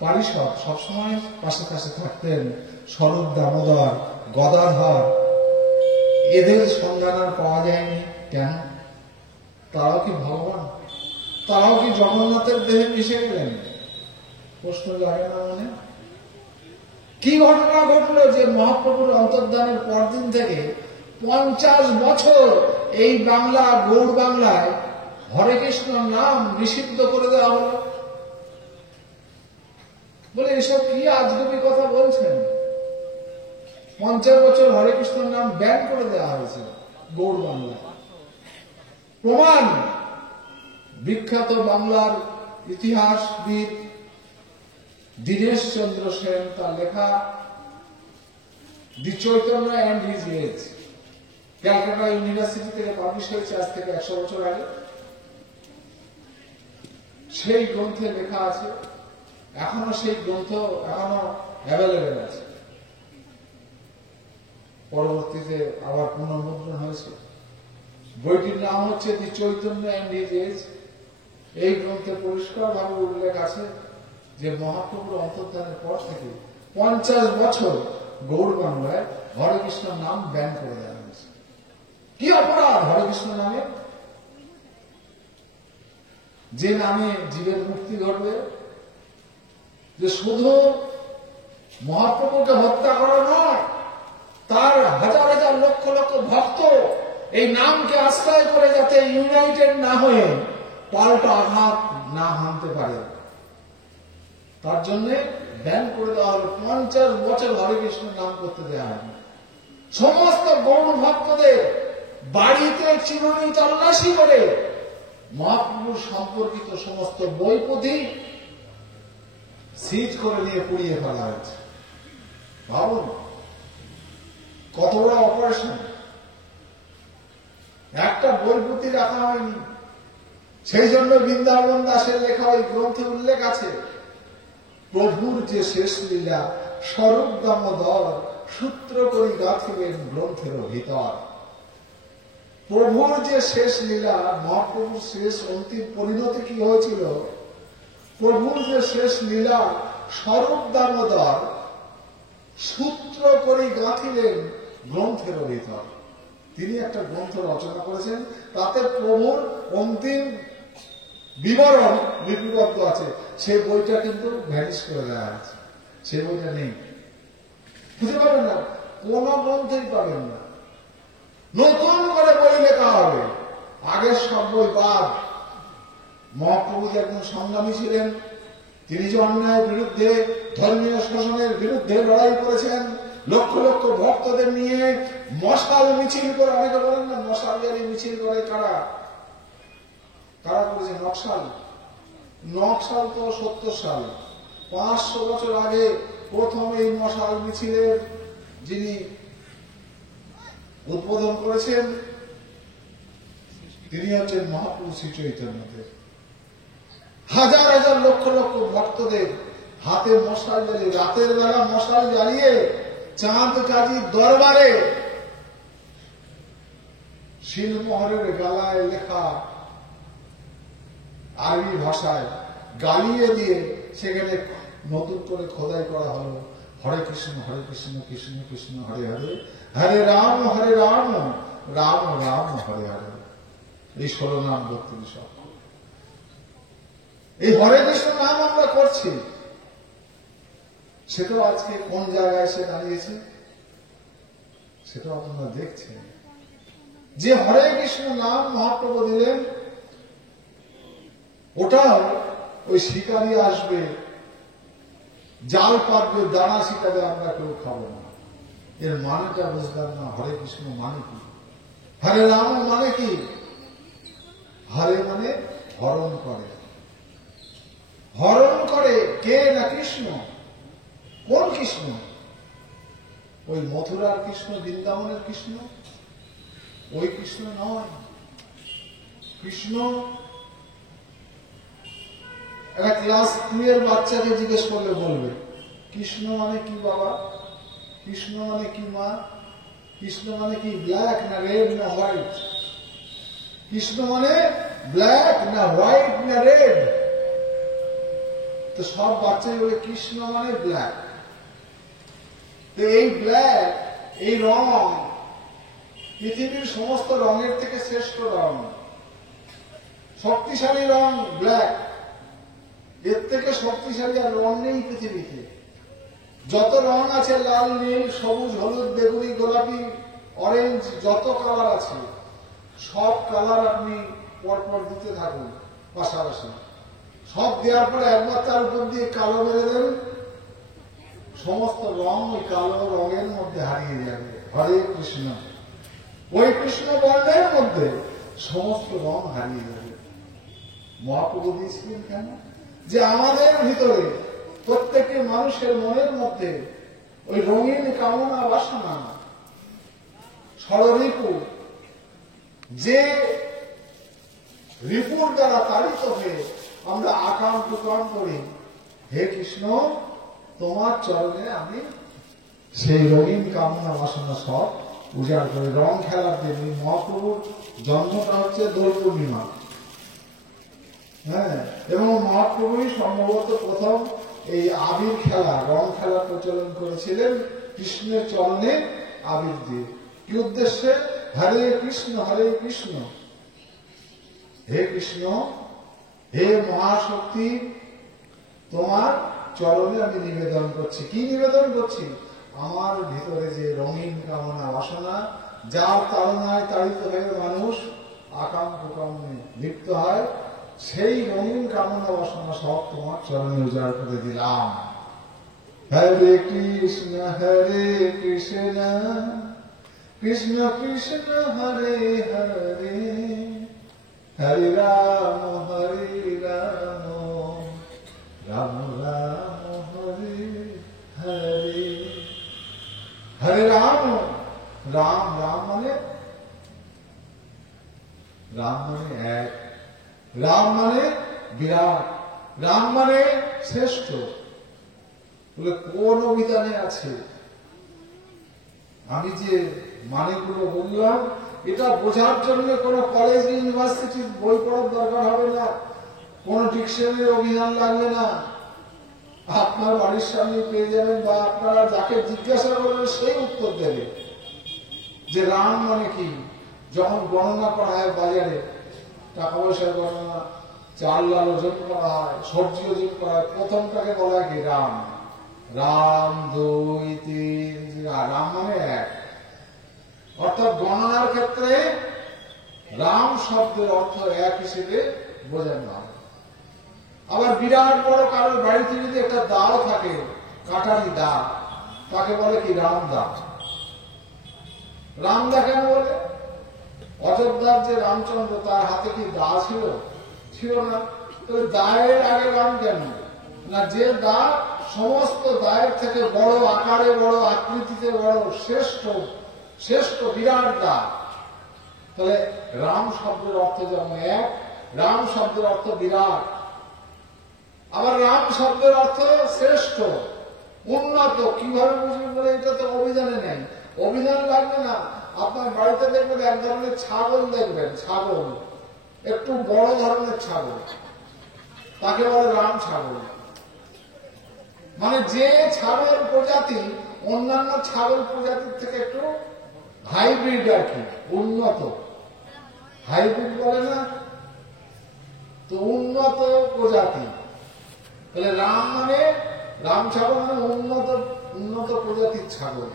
পারিষদ সবসময় পাশে পাশে থাকতেন, স্বরূপ, দামোদর, গদাধর, এদের সন্ধান আর পাওয়া যায়নি। কেন? তারাও কি ভগবান? তারাও কি জগন্নাথের দেহে মিশে গেলেন? প্রশ্ন জাগে না মনে? কি ঘটনা ঘটলো যে মহাপ্রভুর অন্তর্ধানের পরদিন থেকে 50 বছর এই বাংলা, গৌড় বাংলায় হরে কৃষ্ণ নাম নিষিদ্ধ করে দেওয়া হলো? বলে এসব কি আজগুবি কথা বলছেন? 50 বছর হরে কৃষ্ণ নাম ব্যান করে দেওয়া হয়েছে গৌড় বাংলায়। প্রমাণ, বিখ্যাত বাংলার ইতিহাসবিদ দীনেশ চন্দ্র সেন, তার লেখা the Chaitanya and his age, Calcutta university থেকে পাবলিশ হয়েছে আজ থেকে 100 বছর আগে। সেই গ্রন্থে লেখা আছে, এখনো সেই গ্রন্থ এখনো অ্যাভেলেবেল আছে। পরবর্তীতে আবার পুনর্মুদ্রণ হয়েছে। বইটির নাম হচ্ছে দি চৈতন্য অ্যান্ড হিজ এজ। এই গ্রন্থে পরিষ্কার ভাবে উল্লেখ আছে যে মহাপ্রভুর অন্তর্ধানের পর থেকে 50 বছর গৌড় বাংলায় হরে কৃষ্ণ নাম ব্যান করে দেওয়া হয়েছে। কি অপরাধ হরে কৃষ্ণ নামে? যে নামে জীবের মুক্তি ঘটবে। যে শুধু মহাপ্রভুকে হত্যা করা নয়, তার হাজার হাজার লক্ষ লক্ষ ভক্ত এই নামকে আশ্রয় করে যাতে ইউনাইটেড না হয়ে পাল্টা আঘাত না হানতে পারে, তার জন্য ব্যান করে দেওয়া হলো। 50 বছর হরে কৃষ্ণ নাম করতে দেওয়া হয়নি। সমস্ত গৌড় ভক্তদের বাড়িতে চিরুনি তল্লাশি করে মহাপ্রভুর সম্পর্কিত সমস্ত বই পুঁথি সিজ করে নিয়ে পুড়িয়ে ফেলা হয়েছে। ভাবুন, কত বড় অপারেশন, একটা বই পুঁথি রাখা হয়নি। সেই জন্য বৃন্দাবন দাসের লেখা ওই গ্রন্থে উল্লেখ আছে, প্রভুর যে শেষ লীলা স্বরূপ দামোদর সূত্র করি গাঁথিলেন গ্রন্থের ভিতর। প্রভুর যে শেষ লীলা, মহাপ্রভুর শেষ অন্তিম পরিণতি কি হয়েছিল, প্রভুর যে শেষ লীলা স্বরূপ দামোদর সূত্র করি গাঁথিলেন গ্রন্থের ভিতর। তিনি একটা গ্রন্থ রচনা করেছেন, তাতে প্রভুর অন্তিম বিবরণ লিপিবদ্ধ আছে। সেই বইটা কিন্তু ভ্যানিশ করে দেওয়া আছে, সেই বইটা নেই, বুঝতে পারবেন না, কোন গ্রন্থেই পাবেন না। নতুন করে বই লেখা হবে, আগের সব বই বাদ। মহাপ্রভু যে একজন সংগ্রামী ছিলেন, তিনি যে অন্যায়ের বিরুদ্ধে, ধর্মীয় শাসনের বিরুদ্ধে লড়াই করেছেন, লক্ষ লক্ষ ভক্তদের নিয়ে মশাল মিছিল করে, অনেকে বলেন না মশাল জ্বালিয়ে মিছিল করে, কারা কারা করেছে? নকশাল। নকশাল তো 70 সাল, 500 বছর আগে প্রথম এই মশাল মিছিলের যিনি উদ্বোধন করেছেন তিনি হচ্ছেন মহাপ্রভু শ্রী চৈতন্যদেব। হাজার হাজার লক্ষ লক্ষ ভক্তদের হাতে মশাল জ্বালিয়ে, রাতের বেলা মশাল জ্বালিয়ে চাঁদ কাজীর দরবারে শিলমোহরের গালায় লেখা আরবি ভাষায় গালিয়ে দিয়ে সেখানে নতুন করে খোদাই করা হলো, হরে কৃষ্ণ কৃষ্ণ কৃষ্ণ হরে হরে, হরে রাম রাম রাম হরে হরে। এই 16 নাম 32 অক্ষর। এই হরে কৃষ্ণ নাম আমরা করছি, সেটাও আজকে কোন জায়গায় এসে দাঁড়িয়েছে সেটাও আপনারা দেখছেন। যে হরে কৃষ্ণ নাম মহাপ্রভু দিলেন, ওটাও ওই শিকারী আসবে, জাল পাতবে, দানা শিকাবে, আমরা কেউ খাবো না। এর মানেটা বুঝলাম না। হরে কৃষ্ণ মানে কি? হরে রাম মানে কি? হরে মানে হরণ করে। হরণ করে কে? না কৃষ্ণ। কোন কৃষ্ণ? ওই মথুরার কৃষ্ণ, বৃন্দাবনের কৃষ্ণ? ওই কৃষ্ণ নয়। কৃষ্ণ একটা ক্লাস 2 এর বাচ্চাকে জিজ্ঞেস করলে বলবে কৃষ্ণ মানে কি বাবা, কৃষ্ণ মানে কি মা, কৃষ্ণ মানে কি ব্ল্যাক না রেড না হোয়াইট, কৃষ্ণ মানে ব্ল্যাক না হোয়াইট না রেড। তো সব বাচ্চাই বলে কৃষ্ণ মানে ব্ল্যাক। তো এই ব্ল্যাক, এই রং পৃথিবীর সমস্ত রঙের থেকে শ্রেষ্ঠ রং, শক্তিশালী রং ব্ল্যাক। এর থেকে শক্তিশালী আর রং নেই পৃথিবীতে। যত রং আছে, লাল নীল সবুজ হলুদ বেগুনি গোলাপি অরেঞ্জ, যত কালার আছে সব কালার আপনি পরপর দিতে থাকুন পাশাপাশি। সব দেওয়ার পরে একবার তার উপর দিয়ে কালো মেরে দেন, সমস্ত রং ওই কালো রঙের মধ্যে হারিয়ে যাবে। হরে কৃষ্ণ, ওই কৃষ্ণ বর্ণের মধ্যে সমস্ত রং হারিয়ে যাবে। মহাপ্রভু দিয়েছিলেন কেন? যে আমাদের ভিতরে প্রত্যেকটি মানুষের মনের মধ্যে ওই রঙিন কামনা বাসনা ষড়রিপু, যে রিপুর দ্বারা তাড়িত হয়ে আমরা আকাম কুকাম করি, হে কৃষ্ণ তোমার চরণে আমি সেই রঙিন কামনা বাসনা সব উজাড় করে। রং খেলার দিন মহাপ্রভুর জন্মটা হচ্ছে দোল পূর্ণিমা, হ্যাঁ, এবং মহাপ্রভুই সম্ভবত প্রথম এই আবির খেলা, রং খেলা প্রচলন করেছিলেন কৃষ্ণের চরণে আবির দিয়ে। কি উদ্দেশ্যে? হরে কৃষ্ণ হে কৃষ্ণ, হে মহাশক্তি, তোমার চরণে আমি নিবেদন করছি। কি নিবেদন করছি? আমার ভিতরে যে রঙিন কামনা বাসনা, যার তাড়নায় তাড়িত হয়ে মানুষ আকাম কুকামে লিপ্ত হয়, সেই রঙিন কামনা বাসনা সব তোমার চরণে উজাড় করে দিলাম। হরে কৃষ্ণ কৃষ্ণ কৃষ্ণ হরে হরে, হরে রাম রাম রাম হরে হরে। হরে রাম রাম রাম মানে এক, রাম মানে বিরাট, রাম মানে শ্রেষ্ঠ। বলে কোন অভিধানে আছে? আমি যে মানেগুলো বললাম এটা বোঝার জন্য কোন কলেজ ইউনিভার্সিটির বই পড়ার দরকার হবে না, কোন ডিকশনারি অভিধান লাগবে না, আপনার বাড়ির সামনে পেয়ে যাবেন, বা আপনারা যাকে জিজ্ঞাসা করবেন সেই উত্তর দেবে যে রাম মানে কি। যখন গণনা করা হয় বাজারে, টাকা পয়সার গণনা, চাল ডাল ওজন করা হয়, সবজি ওজন করা হয়, প্রথমটাকে বলা হয় কি? রাম। রাম 2 3, রাম মানে এক। অর্থাৎ গণনার ক্ষেত্রে রাম শব্দের অর্থ এক হিসেবে বোঝানো হয়। আবার বিরাট বড় কারোর বাড়িতে যদি একটা দাও থাকে, কাটারি দা, তাকে বলে কি? রামদা। রামদা কেন বলে? অযোধ্যার যে রামচন্দ্র, তার হাতে কি দা ছিল? ছিল না। তো দায়ের আগে রাম কেন? না, যে দা সমস্ত দায়ের থেকে বড়, আকারে বড়, আকৃতিতে বড়, শ্রেষ্ঠ শ্রেষ্ঠ বিরাট দা। তাহলে রাম শব্দের অর্থ যেমন এক, রাম শব্দের অর্থ বিরাট, আবার রাম শব্দের অর্থ শ্রেষ্ঠ, উন্নত। কিভাবে বুঝবেন বলে? এটা তো অভিধানে নেই, অভিধান লাগবে না। আপনার বাড়িতে দেখবেন এক ধরনের ছাগল দেখবেন, ছাগল একটু বড় ধরনের ছাগল, তাকে বলে রাম ছাগল। মানে যে ছাগল প্রজাতি অন্যান্য ছাগল প্রজাতির থেকে একটু হাইব্রিড আর কি, উন্নত, হাইব্রিড বলে না তো, উন্নত প্রজাতি। তাহলে রাম মানে, রাম ছাগল মানে উন্নত, উন্নত প্রজাতির ছাগল।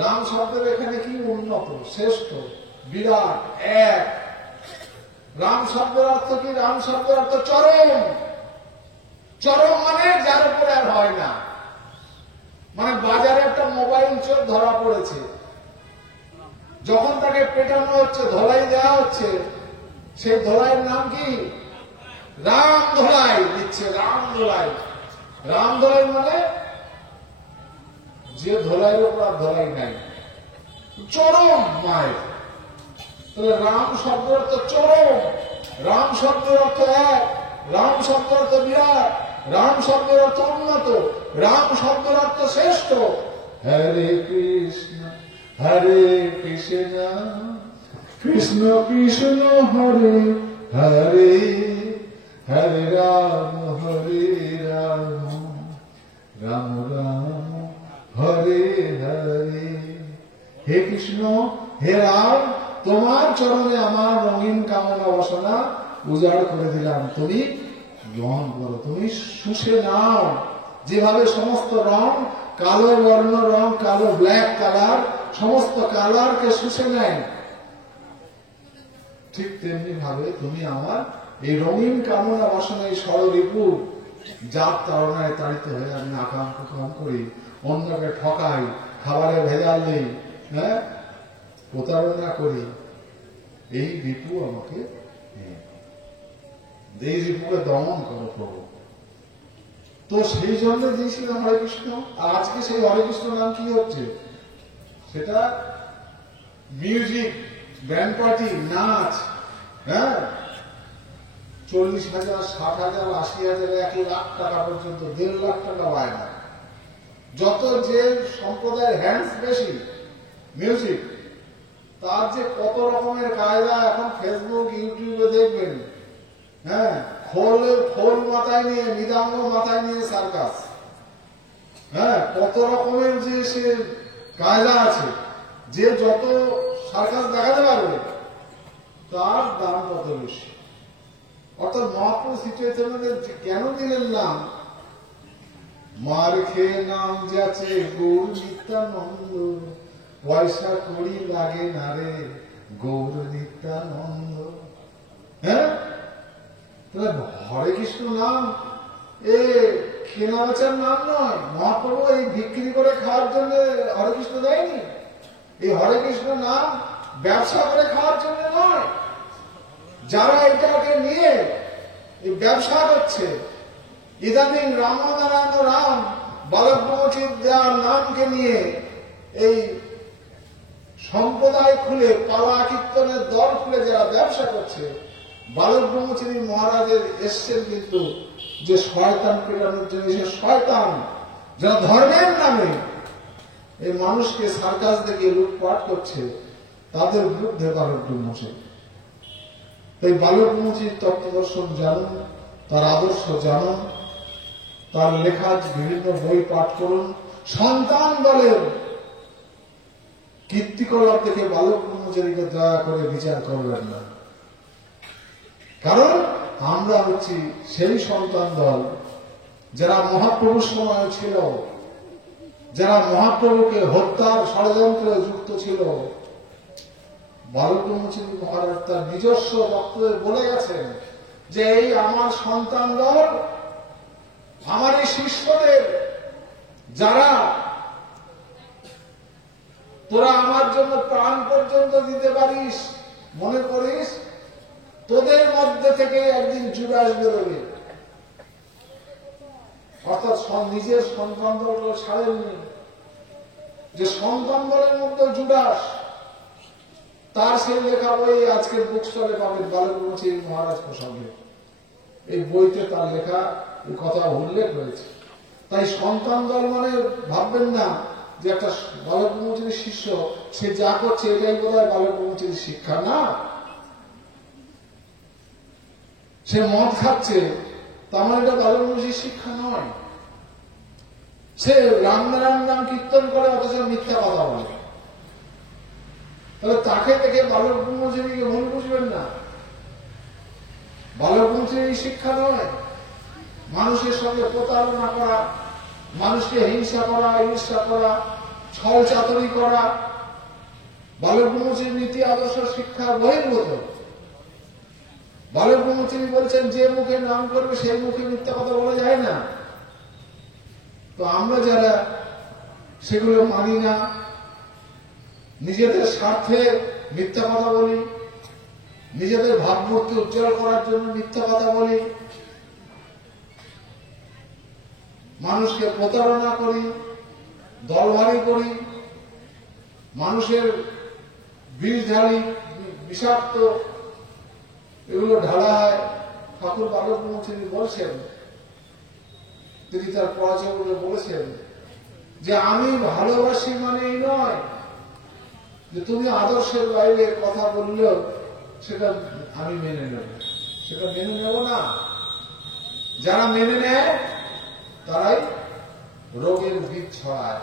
রাম শব্দের এখানে কি? উন্নত, শ্রেষ্ঠ, বিরাট, এক। রাম শব্দের অর্থ কি? রাম শব্দের অর্থ চরম। চরম মানে যার উপরে আর হয় না। মানে বাজারে একটা মোবাইল চোর ধরা পড়েছে, যখন তাকে পেটানো হচ্ছে, ধোলাই দেওয়া হচ্ছে, সেই ধোলাইয়ের নাম কি? রাম ধোলাই দিচ্ছে, রাম ধোলাই। রাম ধোলাই মানে যে ধোলাইয়ের উপর আর ধোলাই নাই, চরম মায়ের। তাহলে রাম শব্দের অর্থ চরম, রাম শব্দের অর্থ এক, রাম শব্দের অর্থ বিরাট, রাম শব্দের অর্থ উন্নত, রাম শব্দের অর্থ শ্রেষ্ঠ। হরে কৃষ্ণ হরে কৃষ্ণ কৃষ্ণ কৃষ্ণ হরে হরে, হরে রাম রাম রাম হরে হরে। হে কৃষ্ণ, হে রাম, তোমার চরণে আমার রঙিন কামনা বাসনা উজাড় করে দিলাম, তুমি গ্রহণ করো, তুমি শুষে নাও। যেভাবে সমস্ত রং, কালো বর্ণ রং, কালো ব্ল্যাক কালার, সমস্ত কালারকে শুষে নেয়, ঠিক তেমনি ভাবে তুমি আমার এই রঙিন কামনা বাসনা, এই ষড়রিপু যার তাড়নায় তাড়িত হয়ে আমি আকাঙ্ক্ষা করি, অন্যকে ঠকাই, খাবারে ভেজাল নেই, হ্যাঁ, প্রতারণা করি, এই রিপু আমাকে, এই রিপুকে দমন করো প্রভু। তো সেই জন্য দিয়েছিলাম হরে কৃষ্ণ। আর আজকে সেই হরে কৃষ্ণ নাম কি হচ্ছে? সেটা মিউজিক, ব্যান্ড পার্টি, নাচ, হ্যাঁ, 40,000, 60,000, 80,000, 1 লাখ টাকা পর্যন্ত, 1.5 লাখ টাকা বায়না। যত যে সম্প্রদায়ের হ্যান্ডস বেশি মিউজিক, তার যে কত রকমের কায়দা এখন ফেসবুক ইউটিউবে দেখবেন, হ্যাঁ, খোল মাথায় নিয়ে, মৃদাঙ্গ মাথায় নিয়ে সার্কাস, হ্যাঁ, কত রকমের যে সে কায়দা আছে, যে যত সার্কাস দেখাতে পারবে তার দাম কত বেশি। অর্থাৎ মহাপুরুষ সিচুয়েশনে কেন দিলেন নাম? মার খেয়ে নাম যাচ্ছে গৌর নিত্যানন্দ, পয়সা কড়ি লাগে না রে গৌর নিত্যানন্দ। হ্যাঁ, হরে কৃষ্ণ নাম এ কেনা বেচার নাম নয়। মহাপ্রভু এই বিক্রি করে খাওয়ার জন্য হরে কৃষ্ণ দেয়নি। এই হরে কৃষ্ণ নাম ব্যবসা করে খাওয়ার জন্য নয়। যারা এটাকে নিয়ে ব্যবসা করছে, ইদানিং রামনারায়ণ রাম বালক ব্রহ্মচিৎ দেওয়ার নামকে নিয়ে এই সম্প্রদায় খুলে পালা কীর্তনের দল খুলে যারা ব্যবসা করছে, বালক ব্রহ্মচারী মহারাজের এসছেন কিন্তু যে শয়তান পেটানোর জন্য, সে শয়তান যারা ধর্মের নামে এই মানুষকে সার্কাস দেখে লুটপাট করছে, তাদের বিরুদ্ধে বালক ব্রহ্মচারী। তাই বালক ব্রহ্মচারীর তত্ত্বদর্শন জানুন, তার আদর্শ জানুন, তার লেখা বিভিন্ন বই পাঠ করুন। সন্তান দলের কীর্তিকলাপ দেখে বালক ব্রহ্মচারীকে দয়া করে বিচার করবেন না, কারণ আমরা হচ্ছি সেই সন্তান দল যারা মহাপ্রভুর সময় ছিল, যারা মহাপ্রভুকে হত্যার ষড়যন্ত্রে যুক্ত ছিল। বালক ব্রহ্মচারী মহারাজ তার নিজস্ব বক্তব্যে বলে গেছেন যে এই আমার সন্তান দল, আমার এই শিষ্যদের, যারা তোরা আমার জন্য প্রাণ পর্যন্ত দিতে পারিস, মনে করিস তোদের মধ্যে থেকে একদিন জুদাস বেরোবে। অর্থাৎ নিজের সন্তান দলকে ছাড়েননি, যে সন্তান দলের মধ্যে জুদাস, তার সেই লেখা বই আজকের বুক স্টলে পাবেন বালক ব্রহ্মচারী মহারাজ প্রসঙ্গে। এই বইতে তার লেখা এই কথা উল্লেখ হয়েছে। তাই সন্তান দল মানে ভাববেন না যে একটা বালক ব্রহ্মচারীর শিষ্য সে যা করছে এটাই বোধহয় বালক ব্রহ্মচারীর শিক্ষা। না, সে মদ খাচ্ছে তার মানে এটা বালক ব্রহ্মচারীর শিক্ষা নয়। সে রাম নারায়ণ নাম কীর্তন করে অথচ মিথ্যা কথা বলে, তাহলে তাকে দেখে বালক ব্রহ্মচারীকে ভুল বুঝবেন না। বালক ব্রহ্মচারীর শিক্ষা নয় মানুষের সঙ্গে প্রতারণা করা, মানুষকে হিংসা করা, ঈর্ষা করা, ছল চাতুরি করা। বালক ব্রহ্মচারীর নীতি আদর্শ শিক্ষা বহির্ভূত। বালক ব্রহ্মচারী বলছেন যে মুখে নাম করবে সেই মুখে মিথ্যা কথা বলা যায় না। তো আমরা যারা সেগুলো মানি না, নিজেদের স্বার্থে মিথ্যা কথা বলি, নিজেদের ভাবমূর্তি উজ্জ্বল করার জন্য মিথ্যা কথা বলি, মানুষকে প্রতারণা করি, দলভারি করি, মানুষের বিষ ঢালি, বিষাক্ত এগুলো ঢালা হয়। ঠাকুর বালক ব্রহ্মচারী বলছেন, তিনি তার পরাচরণে বলেছেন যে আমি ভালোবাসি মানে এই নয় যে তুমি আদর্শের বাইরে কথা বললেও সেটা আমি মেনে নেব, সেটা মেনে নেব না। যারা মেনে নেয় তারাই রোগের বীজ ছড়ায়।